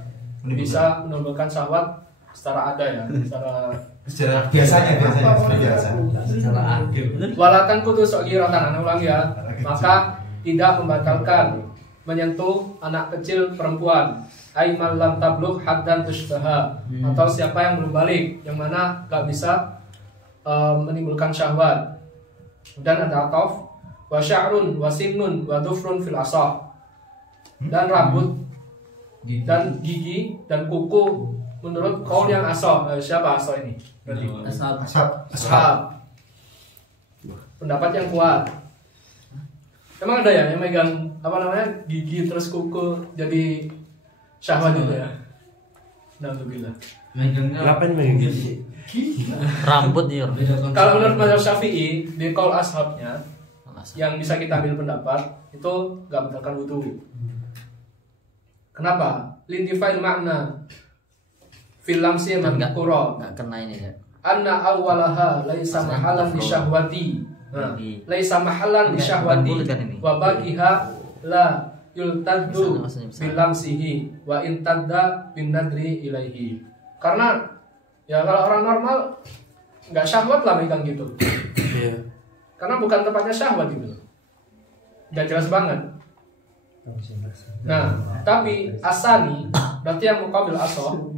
bisa menimbulkan syahwat secara ada ya, secara biasanya. secara adil. walatan putus rotan ulang ya, maka tidak membatalkan menyentuh anak kecil perempuan aimal lam tablugh haddan tushbaha, atau siapa yang belum balik yang mana gak bisa menimbulkan syahwat. Dan ada ataf wa sya'run wa sinnun wa dhufrun fil asah, dan rambut dan gigi dan kuku menurut kaul yang asah. Siapa asah ini? Berarti ashab. Pendapat yang kuat. Emang ada ya yang megang apa namanya gigi terus kuku jadi syahwat itu ya? Alhamdulillah. Megangnya Ngapain megang? Rambut ya. Kalau menurut mazhab Syafi'i di kaul ashabnya yang bisa kita ambil pendapat itu nggak membatalkan wudu. Kenapa? Lintifail makna fil lamsi madhkura. Enggak kena ini ya. Anna awwalaha laisa mahalan li syahwati. Laisa mahalan li syahwati wa baqiha la yultaddu bil lamsihi wa intadda bin nadri ilaihi. Karena ya kalau orang normal nggak syahwat lah megang gitu. Iya. Karena bukan tempatnya syahwat gitu. Udah jelas banget. Nah, tapi asani berarti yang muqabil asoh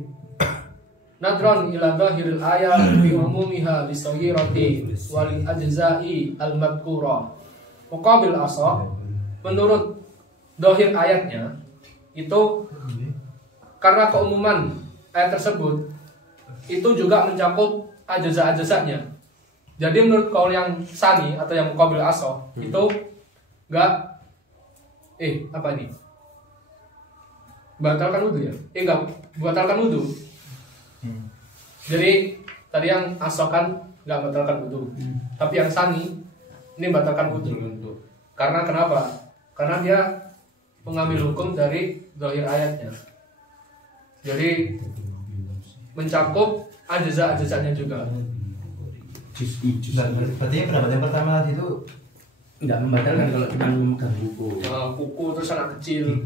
nadron ila dhahiril ayat bi umumiha li saghirati wa li ajza'i al madhkura. Muqabil asoh menurut dhahir ayatnya itu karena keumuman ayat tersebut itu juga mencakup ajza-ajzanya. Jadi menurut kaul yang sani atau yang muqabil asoh itu enggak apa ini? Batalkan wudu ya? Enggak batalkan wudu. Jadi tadi yang asoh kan enggak batalkan wudu. Tapi yang sani ini batalkan wudu. Karena kenapa? Karena dia mengambil hukum dari zahir ayatnya. Jadi mencakup ajza-ajzanya juga. Berarti pendapat yang pertama tadi itu Enggak membatalkan kalau cuma memegang kuku. Kuku terus anak kecil.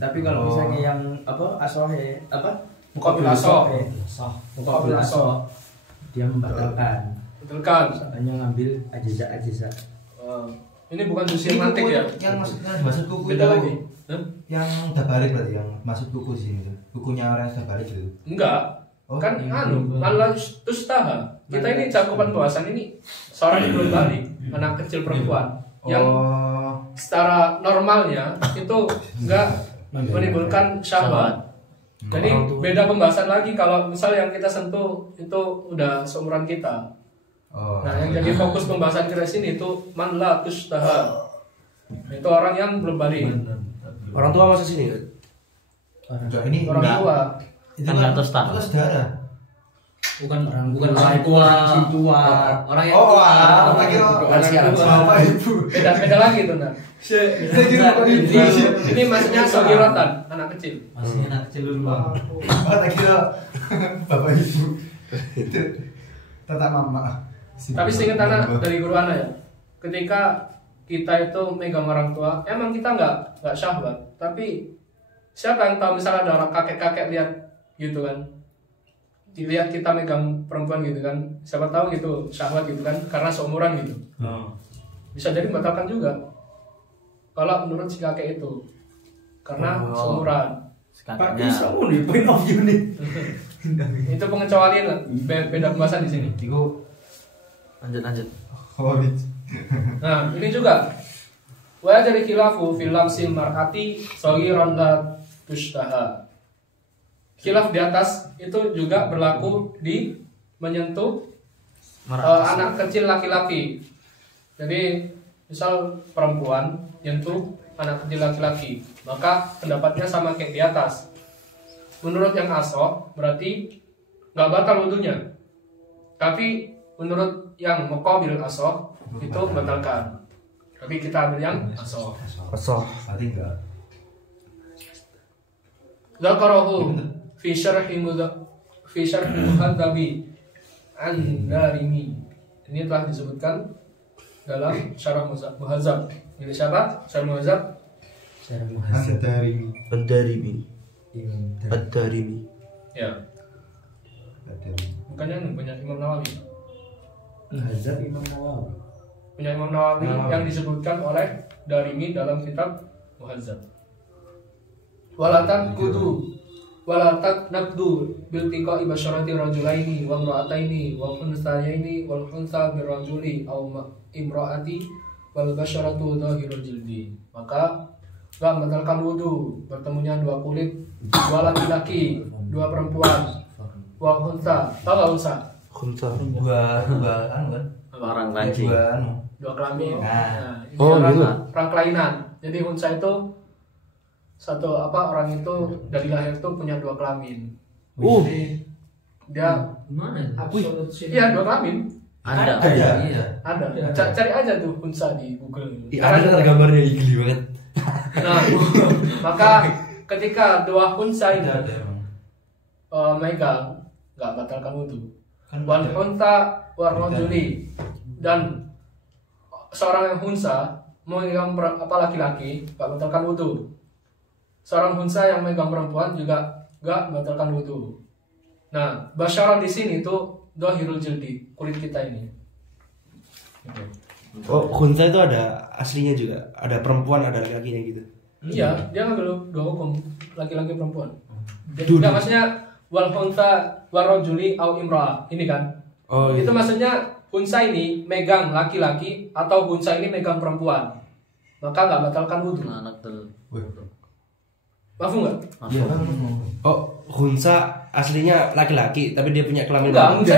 Tapi kalau misalnya yang apa asohe apa Muqabil asoh. Muqabil asoh dia membatalkan. Betulkan. Hanya ngambil ajza. Ini bukan susi mantik ya? Yang maksud kuku Beda itu lagi. yang udah balik berarti yang maksud kuku sih itu. Kukunya orang yang sudah balik gitu. Enggak. Oh, Kan yang Allah tustaha. Kita ini cakupan bahasan ini seorang yang belum balik, anak kecil perempuan yang secara normalnya itu enggak menimbulkan syahwat. Jadi beda pembahasan lagi kalau misal yang kita sentuh itu udah seumuran kita. Nah, yang jadi fokus pembahasan kita sini itu man la tustaha. Itu orang yang belum balik. Orang tua masuk sini kan? Enggak, ini Orang tua. Kan nggak tahu standar. Itu saudara. bukan orang tua orang yang tua Bapak ibu. Beda lagi tuh nah. Ini maksudnya sogirotan, anak kecil. masih anak kecil dulu bang. Tak kira bapak ibu. Itu tetap mama. Tapi seingat anak dari guru anak ya, ketika kita itu megang orang tua, emang kita nggak syahwat. Tapi siapa yang tahu misalnya ada orang kakek-kakek lihat gitu kan, dilihat kita megang perempuan gitu kan, siapa tahu gitu syahwat gitu kan, karena seumuran gitu. Bisa jadi membatalkan juga. Kalau menurut si kakek itu, karena seumuran. Pak Isau nih point of view nih. Itu pengecualian lah, beda pembahasan di sini. Lanjut. Nah, ini juga wa dari khilafu fil lamsil mar'ati saghiran la tushtaha. Khilaf di atas itu juga berlaku di menyentuh anak kecil laki-laki. Jadi, misal perempuan nyentuh anak kecil laki-laki, maka pendapatnya sama kayak di atas. Menurut yang asoh berarti nggak batal wudunya. Tapi menurut yang muqabil asoh itu membatalkan. Tapi kita ambil yang asoh. Asoh. Berarti enggak. Zakarahu fi syarhi muhadzabi an-Darimi. Ini telah disebutkan dalam syarah muhadzab. Ini siapa? Syarah muhadzab? Secara muhasab. Ad-Darimi. Ad-Darimi. Ya. Bukannya punya Imam Nawawi. Muhasab Imam Nawawi. Punya Imam Nawawi yang disebutkan oleh Darimi dalam kitab Muhadzab. Walatat naqdu bil tiqa'i basyarati rajulaini wa imra'ataini wa unsayaini wal unsa bir rajuli aw imra'ati wal basyaratu dhahirul jildi. Maka enggak membatalkan wudu bertemunya dua kulit, dua laki-laki, dua perempuan. Wa unsa, tahu enggak unsa? Khunsa. Dua anu kan. Orang lagi. Dua anu. Dua kelamin. Nah. Ini Oh, orang, gitu. orang kelainan. Jadi unsa itu orang itu dari lahir itu punya dua kelamin. Jadi dia Mana? iya dua kelamin. Ada. Iya. Ada. Cari aja tuh unsa di Google. Ada gambarnya igli banget. Nah, maka ketika dua unsa ini Ada emang. megang nggak batalkan wudhu. Kan Wal ada. unta warrajuli, dan seorang yang unsa memegang laki-laki nggak batalkan wudhu. Seorang unsa yang megang perempuan juga nggak batalkan wudhu. Nah, basyarah di sini tuh dhahirul jildi, kulit kita ini. Gitu. Oh, khunsa itu ada aslinya juga. Ada perempuan, ada laki-lakinya gitu. Iya, dia ngambil dua hukum, laki-laki perempuan. Duduk. Enggak, maksudnya wal unsa warrajuli au imra'ah. Ini kan. Oh, Itu gitu. maksudnya unsa ini megang laki-laki atau unsa ini megang perempuan. Maka nggak batalkan wudhu. Anak tuh. Mafhum nggak? Iya kan. Oh, khunsa aslinya laki-laki, tapi dia punya kelamin. Enggak, unsa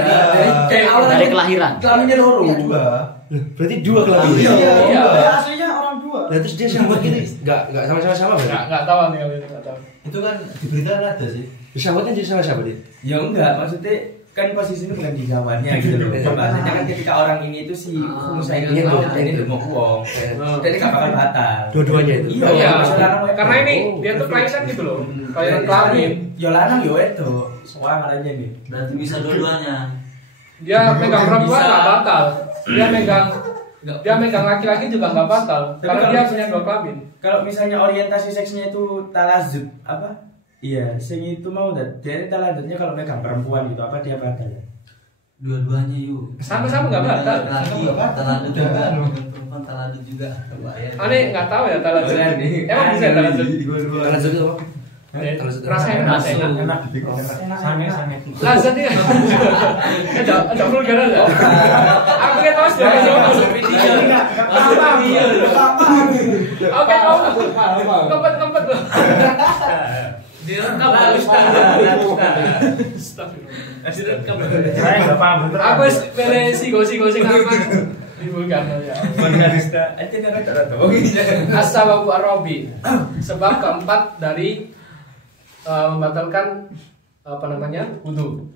Dari kelahiran. Kelaminnya loro. Dua. Loh, berarti dua kelamin. Iya. Iya, aslinya orang dua. Nah, terus dia syahwat gitu enggak sama-sama berarti. Nggak tahu nih kalau itu nggak tahu. Itu kan di berita ada sih. Syahwatnya dia sama siapa dia? Ya enggak, maksudnya kan posisinya bukan di zamannya gitu loh. Pembahasannya kan ketika orang ini itu si Musa ini tuh ini udah mau uang, jadi nggak bakal batal. Dua-duanya itu. Iya, Iya, maksudnya lanang wedok. karena ini dia tuh kelainan gitu loh. Kelainan kelamin. Yo lanang yo itu, soalnya aja nih. Berarti bisa dua-duanya. Dia megang perempuan nggak batal. Dia megang laki-laki juga nggak batal. Tapi Karena kalau dia misalnya- punya dua kelamin. Kalau misalnya orientasi seksnya itu talazut apa? Iya, sing itu mau dia talazutnya kalau megang perempuan gitu apa dia batal ya? Dua-duanya yuk. Sama-sama nggak batal. Laki taladut juga. Perempuan taladut juga. Bahaya. Aneh nggak tahu ya talazut. Oh, aneh. Emang bisa ya talazut? Talazut itu apa? Rasanya enak, enak. Enak. Sange. Lazat ya. Ada vulgar aja. Aku kan tahu sudah masuk video. Oke, ngempet loh. Direkam Direkam. Saya enggak paham bener. Aku pilih sigo sing aman. Di vulgar ya. Organista. Aja ada tahu. As-sababu ar-rabi. Sebab keempat dari membatalkan apa namanya? Wudu.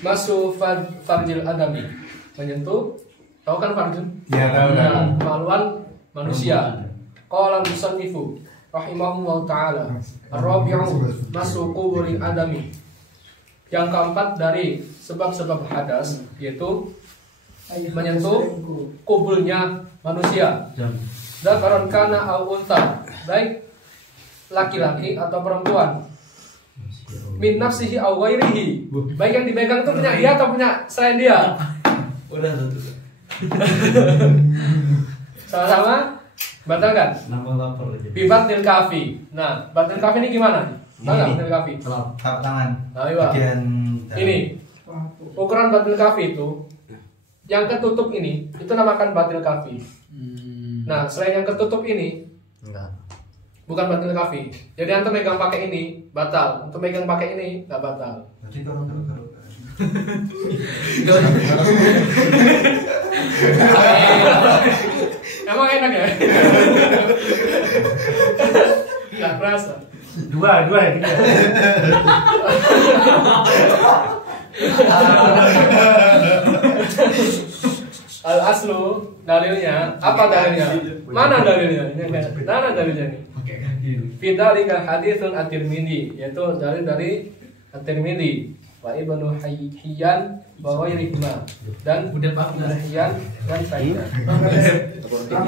Masu farjil adami. Menyentuh, tahu kan farjil? Iya, tahu. Kemaluan manusia. Qala musannifu rahimahullah taala. Ar-rabi'u masu quburil adami. Yang keempat dari sebab-sebab hadas yaitu menyentuh kubulnya manusia. Dzakaran kana au unta, baik laki-laki atau perempuan. Min nafsihi au ghairihi, baik yang dipegang itu punya dia atau punya selain dia. Udah tuh. Sama-sama batalkan. Nama lapar aja. Bibatil kafi. Nah, batil kafi ini gimana? Tahu nggak batil kafi? Telapak tangan. Nah, iya. Bagian Ini ukuran batil kafi itu yang ketutup ini itu namakan batil kafi. Nah, selain yang ketutup ini Enggak. bukan batil kafi. Jadi antum megang pakai ini batal, untuk megang pakai ini nggak batal. Jadi kalau Emang enak ya? Nggak kerasa. Dua ya kita. aslu dalilnya apa dalilnya? Mana dalilnya? Mana dalilnya nih? Fidzalika haditsun at-Tirmidzi, yaitu dalil dari at-Tirmidzi wa Ibnu Hiyyan wa ghairihima dan Ibnu Hiyyan dan Sa'id.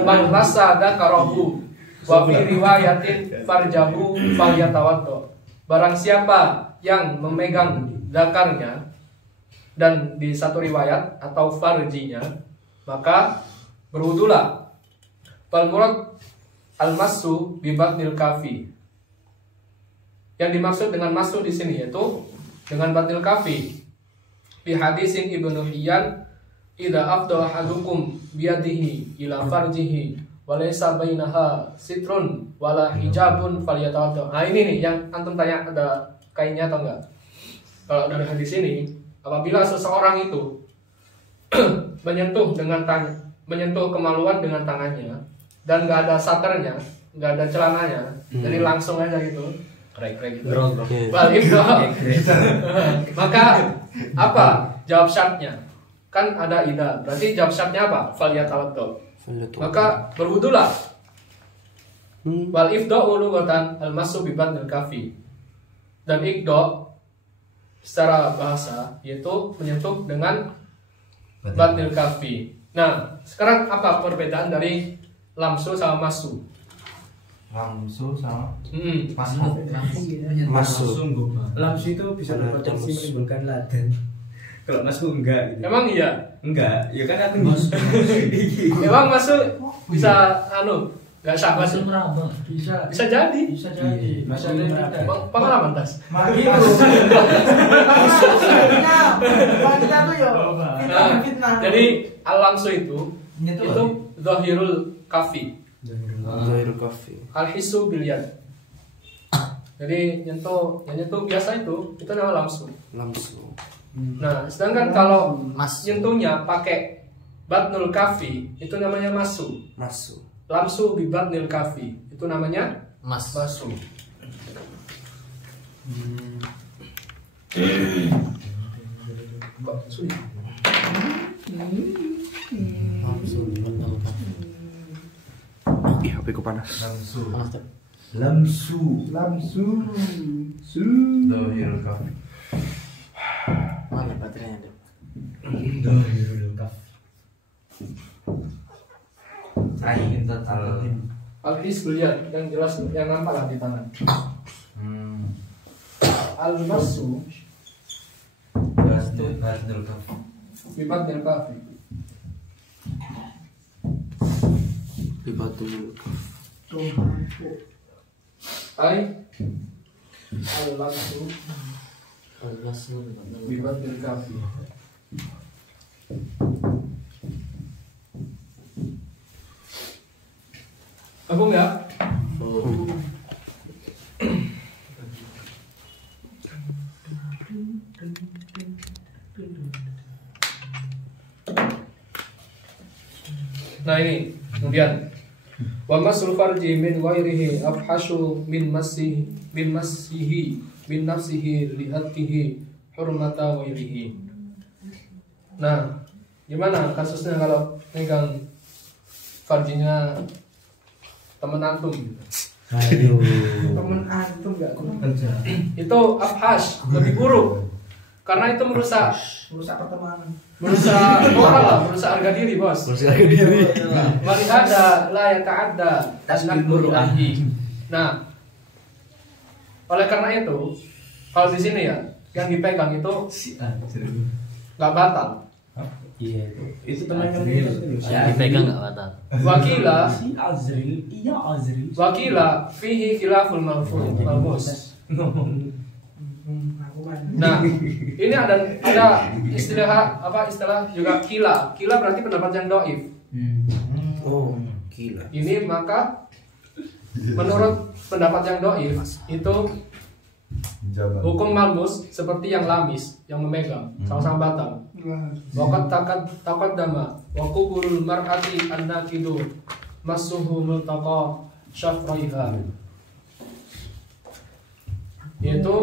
Man massa dzakarahu wa fi riwayatin farjahu falyatawaddo. Barang siapa yang memegang zakarnya dan di satu riwayat atau farjinya, maka berwudulah. Fal murad al-massu bi batnil kafi. Yang dimaksud dengan massu di sini yaitu dengan batnil kafi. Di hadisin Ibnu Hiyyan, idza afdha ahadukum biyadihi ila farjihi wa laysa bainaha sitrun wala hijabun falyatawaddo. Nah, ini nih yang antum tanya, ada kainnya atau enggak? Kalau dari hadis ini, apabila seseorang itu menyentuh kemaluan dengan tangannya dan nggak ada saternya, nggak ada celananya, jadi langsung aja gitu, krek gitu. Maka apa jawab syartnya? Kan ada ida, berarti jawab syartnya apa? Falyatawaddo. Maka berwudulah. Wal ifda'u lughatan al-massu bi batnil kafi. Dan ikdo secara bahasa yaitu menyentuh dengan batnil kafi. Nah, sekarang apa perbedaan dari lamsu sama masu? Lamsu sama Masuk. Lamsu itu bisa berpotensi menimbulkan ladan. Kalau masuk enggak gitu. Emang iya? Enggak, ya kan aku masuk. Emang masuk bisa nggak sah masuk? Bisa jadi. bisa jadi Pengalaman tas. Makanya kita tuh ya fitnah. Jadi alamsu itu zahirul kafi. Zahirul kafi. Al-hisu bil yad. Jadi nyentuh biasa itu nama lamsu. Lamsu. Nah, sedangkan kalau nyentuhnya pakai batnul kafi itu namanya masu. Masu. Lamsu bi batnil kafi itu namanya masu. Kok sulit? Ih, HP ku panas. Lamsu. Zahirul kafi. Mana baterainya, Dok? Zahirul kafi. Al-his bil yad yang jelas yang nampak lah di tangan. Al-masu Zahirul kafi. bi batnil kafi. Bibatul kafi. Ai al-lamsu Al-masnu bi batnil kafi. Aku enggak? Nah ini kemudian wa masul farji min ghairihi afhashu min nafsihi lihatihi hurmata ghairihi. Nah, gimana kasusnya kalau megang farjinya temen antum gitu? Aduh. temen antum nggak Itu afhash, lebih buruk. Karena itu merusak pertemanan. merusak moral lah, merusak harga diri, Bos. Merusak harga diri. Walihada la yata'adda tasbihul ahdi. Nah, oleh karena itu, kalau di sini ya, yang dipegang itu nggak batal. Iya itu temannya dipegang nggak batal. Wakila Azril, iya Azril. wakila fihi khilaful malmus. Nah, ini ada istilah juga kila. Kila berarti pendapat yang dhaif. Oh, gila. Ini maka menurut pendapat yang dhaif itu hukum malmus seperti yang lamis, yang memegang, sama-sama batal. Waqad taqaddama wa qubulul mar'ati an-naqidu masuhu multaqa syafraiha. Yaitu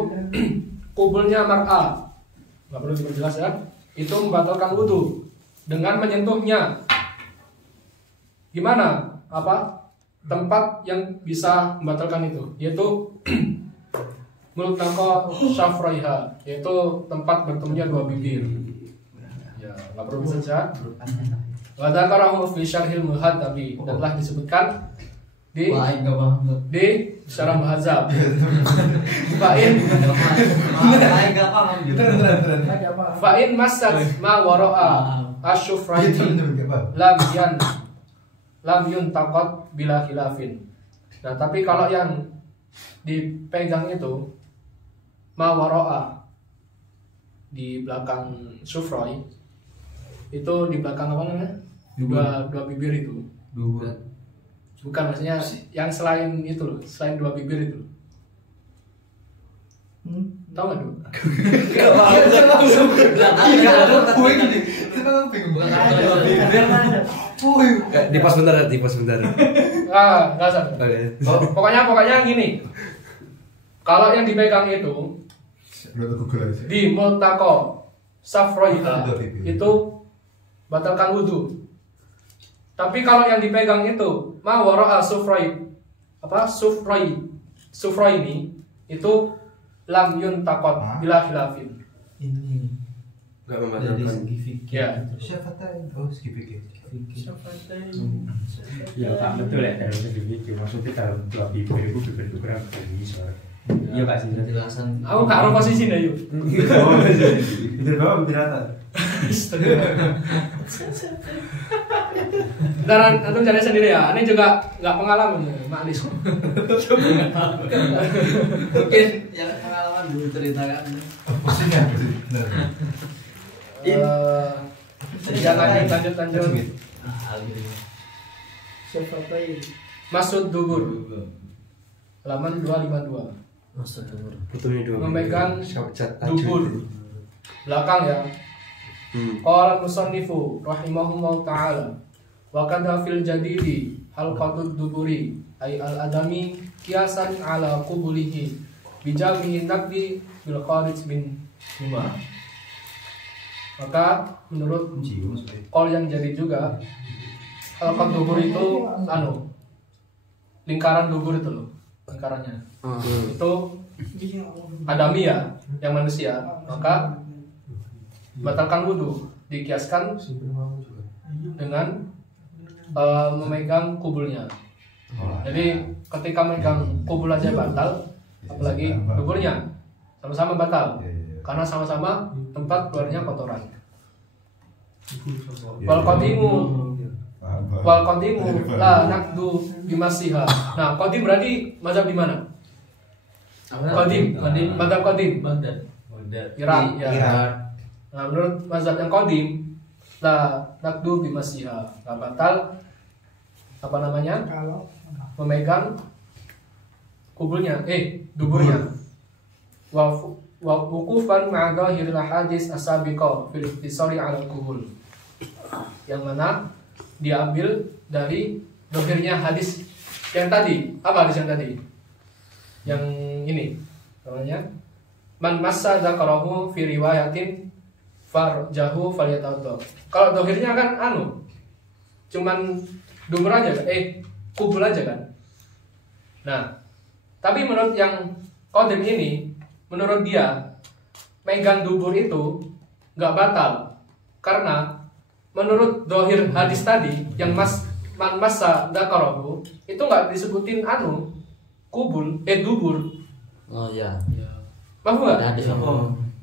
kubulnya mar'a, nggak perlu diperjelas ya, itu membatalkan wudu dengan menyentuhnya gimana tempat yang bisa membatalkan itu, yaitu multaqa syafraiha, yaitu tempat bertemunya dua bibir. Ya, nggak perlu saja. Wa dzakarahu fi syarhil muhadzabi, dan telah disebutkan di syarah muhadzab. Fa'in masat ma wara'a asyufraini lam yuntaqad bila khilafin. Nah, tapi kalau yang dipegang itu ma wara'a di belakang sufroi, itu di belakang apa namanya? Dua bibir itu. Bukan, maksudnya yang selain itu loh, selain dua bibir itu. Tahu nggak dulu? Di pos bentar. Nggak usah. Pokoknya gini. Kalau yang dipegang itu di multaqa safroiha itu batalkan wudu. Tapi kalau yang dipegang itu ma wara'a sufroi ini itu lam yuntaqad bila khilafin. Ini Enggak membatalkan. Ya. Syafatain. Oh, segi fikih. Ya tak betul ya dalam segi fikih. Maksudnya dalam dua bibir itu bibir itu berapa bisa? Iya Pak sih. Penjelasan. Aku nggak tahu posisinya yuk. Bibir bawah, bibir atas. Dan antum cari sendiri ya. Ini juga nggak pengalaman ya, Maklis. Mungkin yang pengalaman dulu ceritakan. Posisinya, benar. Lanjut. Masud dubur. Halaman 252. Masuk dulu. Butuhnya dua. Memegang Syawjat dubur. tajwid. Belakang ya. Qala musannifu rahimahullah ta'ala wa kadha fil jadidi halqatud duburi ay al adami kiasan ala qubulihi bijamihi nakdi bil kharij min huma. Maka menurut qol yang jadi juga halqat dubur itu lingkaran dubur itu loh, lingkarannya. Itu adami ya, yang manusia. Maka batalkan wudu dikiaskan dengan memegang kubulnya. Jadi ketika memegang kubul aja batal, apalagi duburnya sama-sama batal karena sama-sama tempat keluarnya kotoran. Wal qadimu la nakdu bimasiha. Nah, qadim berarti mazhab di mana? Qadim, mazhab qadim. Irak. Nah, menurut mazhab yang qadim la nakdu bimasiha, nggak batal memegang kubulnya, duburnya. Wa wukufan ma'a dhahiril hadis as-sabiqa fil iktisari 'ala kubul. Yang mana diambil dari dohirnya hadis yang tadi. Apa hadis yang tadi? Yang ini namanya man massa dzakarahu fi riwayatin farjahu falyatawadda. Kalau dohirnya kan cuman dubur aja kan, kubul aja kan. Nah, tapi menurut yang qadim ini, menurut dia megang dubur itu nggak batal karena menurut dohir hadis tadi yang man massa dzakarahu itu nggak disebutin kubul dubur. Oh ya. Paham nggak?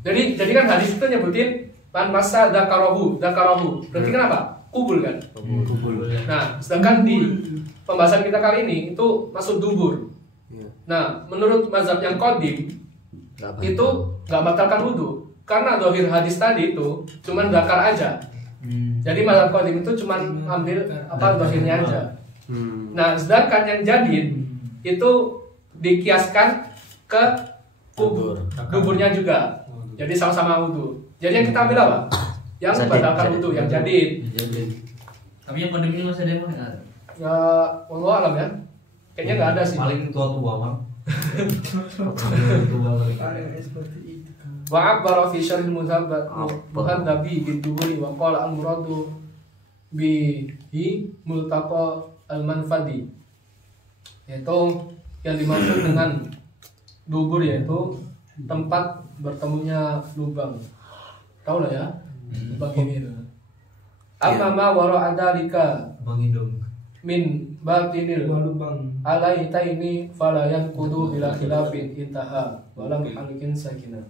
Jadi kan hadis itu nyebutin man massa dzakarahu. Berarti kenapa? Kubul kan? Kubul. Nah, sedangkan di pembahasan kita kali ini itu masuk dubur. Nah, menurut mazhab yang qadim itu nggak batalkan wudu karena dohir hadis tadi itu cuman dakar aja. Jadi mazhab qadim itu cuman ambil dohirnya aja. Nah, sedangkan yang jadid itu dikiaskan ke duburnya juga. Jadi sama-sama wudu. Jadi yang kita ambil apa? Yang batalkan wudu, yang jadid. Tapi yang qadim ini masih ada yang mana? Ya, wallahu alam ya. Kayaknya nggak ada sih. Paling tua-tua bang. Wa 'abbara fi syarhil muhadzabi bid-duburi wa qala al-muradu bihi multaqa al-manfadi, yaitu yang dimaksud dengan dubur yaitu tempat bertemunya lubang. Tahu lah ya, lubang ini itu. Amma ma wara adalika Bang Indong. min batinil alaitaini fala yanqudu bila khilafin intaha walam halikin sakinah.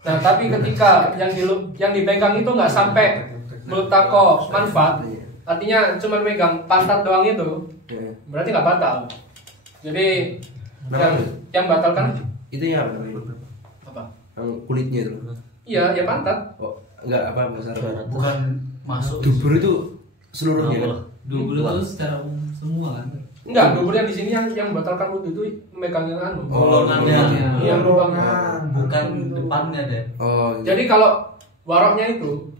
Nah, tapi ketika yang dipegang itu nggak sampai multaqo manfaat, artinya cuma megang pantat doang itu, berarti nggak batal. Jadi yang batalkan Itu ya apa namanya? apa? Yang kulitnya itu. Iya, ya pantat. Oh, enggak apa bahasa Arab. Bukan masuk. Dubur itu seluruhnya kan? Dubur itu secara umum semua kan. Enggak, duburnya di sini yang batalkan wudhu itu memegang yang anu. Lubangnya. Iya, lubang. Bukan depannya deh. Oh, Jadi kalau waroknya itu,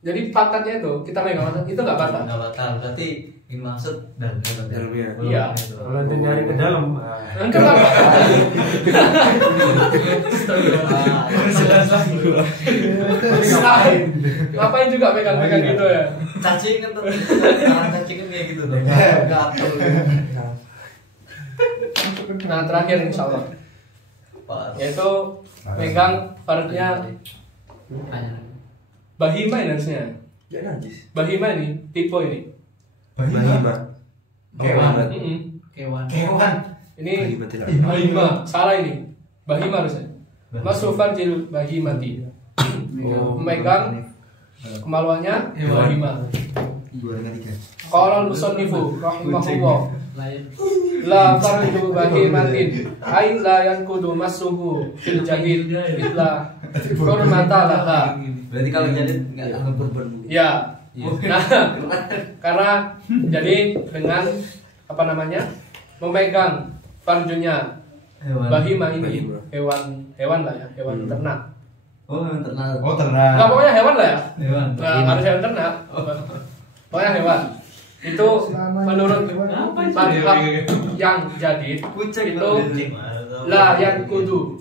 jadi pantatnya itu kita megang pantat itu nggak batal. Enggak batal. Berarti ini maksud dalamnya. Iya. Kalau nanti nyari ke dalam. Enggak apa. Ngapain juga megang-megang gitu ya? Cacing kan tuh. Cacing kan kayak gitu tuh. Gatel. Nah, terakhir insya Allah yaitu megang farnya bahima ini harusnya. Ya najis. Bahima ini tipe ini. Bahima. Kewan. Kewan. Ini Bahima tidak. bahima, salah ini. Bahima harusnya. Masuk farjil bahimati. Memegang kemaluannya bahima. Qala al-musannifu rahimahullah. La farju bahimatin ay la yankudu masuhu fil jahil illa hurmata laha. Berarti kalau jadi enggak berbuat. Ya. Nah, karena jadi dengan apa namanya? Memegang farjunya bahima ini hewan lah ya, hewan ternak. Oh, ternak. Oh ternak. Enggak, pokoknya hewan lah ya. Hewan. Nah, harus hewan ternak. Pokoknya hewan. Itu menurut madhab yang jadid itu la yankudu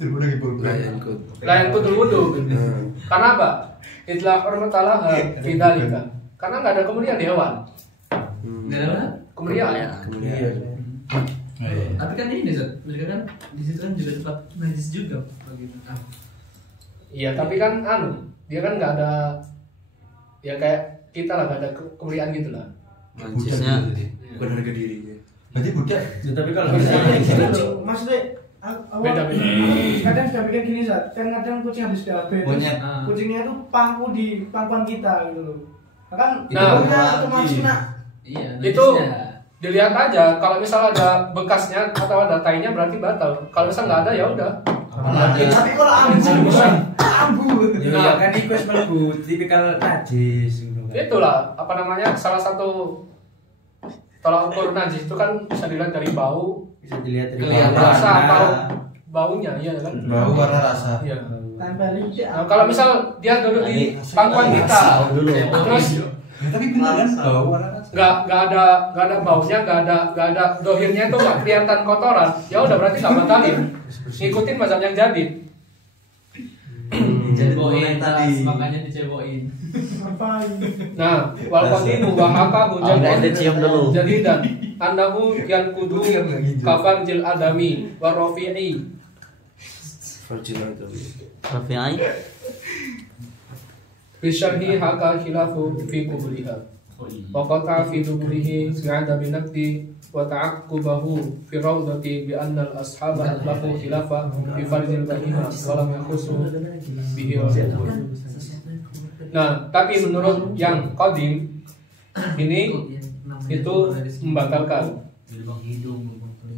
la yankudul wudu. Karena apa? Itlah hormatalah fidzalika. Karena nggak ada kemudian di hewan. Nggak ada Kemudian. Tapi kan ini Zat, mereka kan di situ kan juga tempat najis juga begitu. Iya, tapi kan dia kan nggak ada ya kayak kita lah, nggak ada kemudian gitu lah. Najisnya bukan harga dirinya. Berarti budak. Ya, tapi kalau Maksudnya Beda-beda. kadang sudah pikir gini Zat, kan kadang kucing habis diabetes, Monyet. kucingnya itu pangku di pangkuan kita gitu loh. Kan Nah, otomatis kena. Iya. Itu dilihat aja, kalau misal ada bekasnya atau ada tainya berarti batal. Kalau misal nggak ada ya udah. Tapi kalau ambu. ya kan itu mlebu tipikal najis gitu kan. Itulah apa namanya, salah satu tolak ukur najis itu kan bisa dilihat dari bau, Bisa dilihat dari Kelihatan. rasa warna. atau baunya, iya kan? Bau warna rasa. Iya. Tempelin Nah, kalau misal dia duduk di pangkuan kita, terus Ya, tapi benar kan bau warna rasa. nggak ada baunya, nggak ada dohirnya itu nggak kelihatan kotoran, ya udah berarti nggak batalin. Ngikutin mazhab yang jadid. Diceboin tadi, makanya diceboin. Nah, wal qadinu wa haka hujan dicium dulu. jadi dan annahu yang kudu kafan jil adami wa rafi'i. Farjil itu. Rafi'ai. Bisyarhi haka khilafu fi kubriha. Wa qata fi duburihi si'ada binakti wa ta'aqqubahu fi rawdati bi anna al-ashaba lahu khilafa fi farjil bahima wa lam yakhusu bihi rasul. Nah, tapi menurut yang qadim ini itu membatalkan.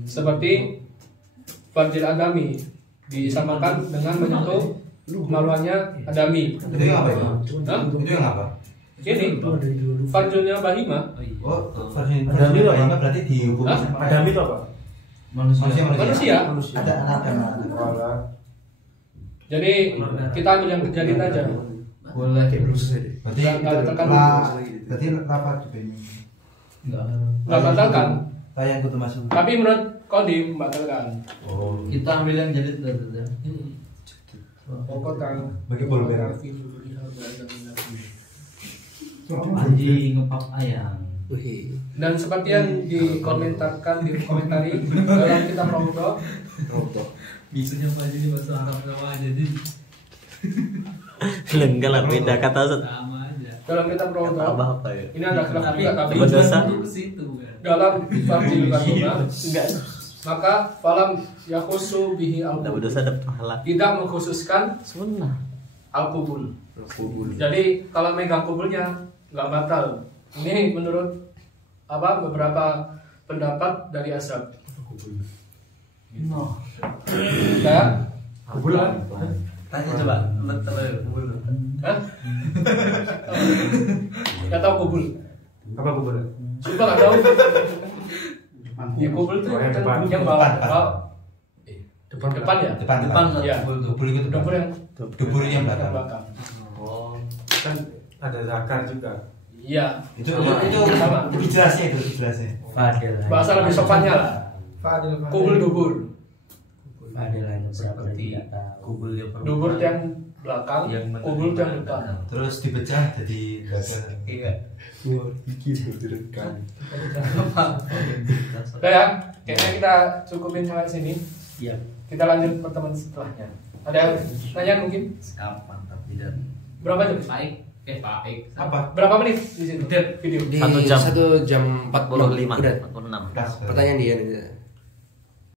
Seperti farjil adami disamakan dengan menyentuh kemaluannya adami. Itu yang apa itu? Hah? Itu yang apa? Ini farjulnya bahima. Oh, versi apa berarti dihukum Hah? Adami itu apa? Manusia. Ada anak. Jadi kita ambil yang jadi aja. Boleh. Berarti Nggak ada tekan. berarti rapat juga ini. Nggak batalkan. Tayang kutu masuk. Tapi menurut Qadim membatalkan. Oh. Kita ambil yang jadi Pokoknya Bagi bolu merah. Anjing ngepap ayam. Wih. Dan seperti yang dikomentari dalam kitab Raudhah, Bisanya apa aja nih bahasa Arab sama aja jadi Enggak lah, beda kata Ustaz. sama aja. dalam kitab Raudhah Tambah apa ya? ini ada khilaf juga, tapi Tambah dosa. Ke situ kan. dalam fardil kandungan Enggak. maka falam yakhusu bihi Dapat al-qubul, dosa dapat pahala. tidak mengkhususkan Sunnah. al-qubul. Jadi kalau megang kubulnya nggak batal. Ini menurut beberapa pendapat dari Azhar. No. Ya, Kubulan. Tanya coba, betul kubul. hah? Nggak tahu kubul. Apa kubulan? Sumpah nggak tahu. Ya kubul itu Oh, yang kan depan. yang bawah. Depan. Ya. Depan Ya. Dubur itu Dubur yang Duburnya yang belakang. belakang. Oh, Kan ada zakar juga. Iya. Itu Sama. lebih jelasnya itu lebih jelasnya. Fadil. Bahasa lebih sopannya lah. Fadil. Kubul dubur. Fadil hanya berapa seperti tidak tahu. kubul yang Dubur yang belakang, kubul yang depan. Terus dipecah jadi zakar. Iya. Wah, bikin berderekan. Udah ya, kayaknya kita cukupin sampai sini. Iya. Kita lanjut pertemuan setelahnya. Ada yang tanya mungkin? Kapan tapi dan Berapa jam? Baik. Baik. Apa? Berapa menit di situ? Video. Di 1 jam. 1 jam 45. 45. Udah. 46. Kas. Pertanyaan dia nih.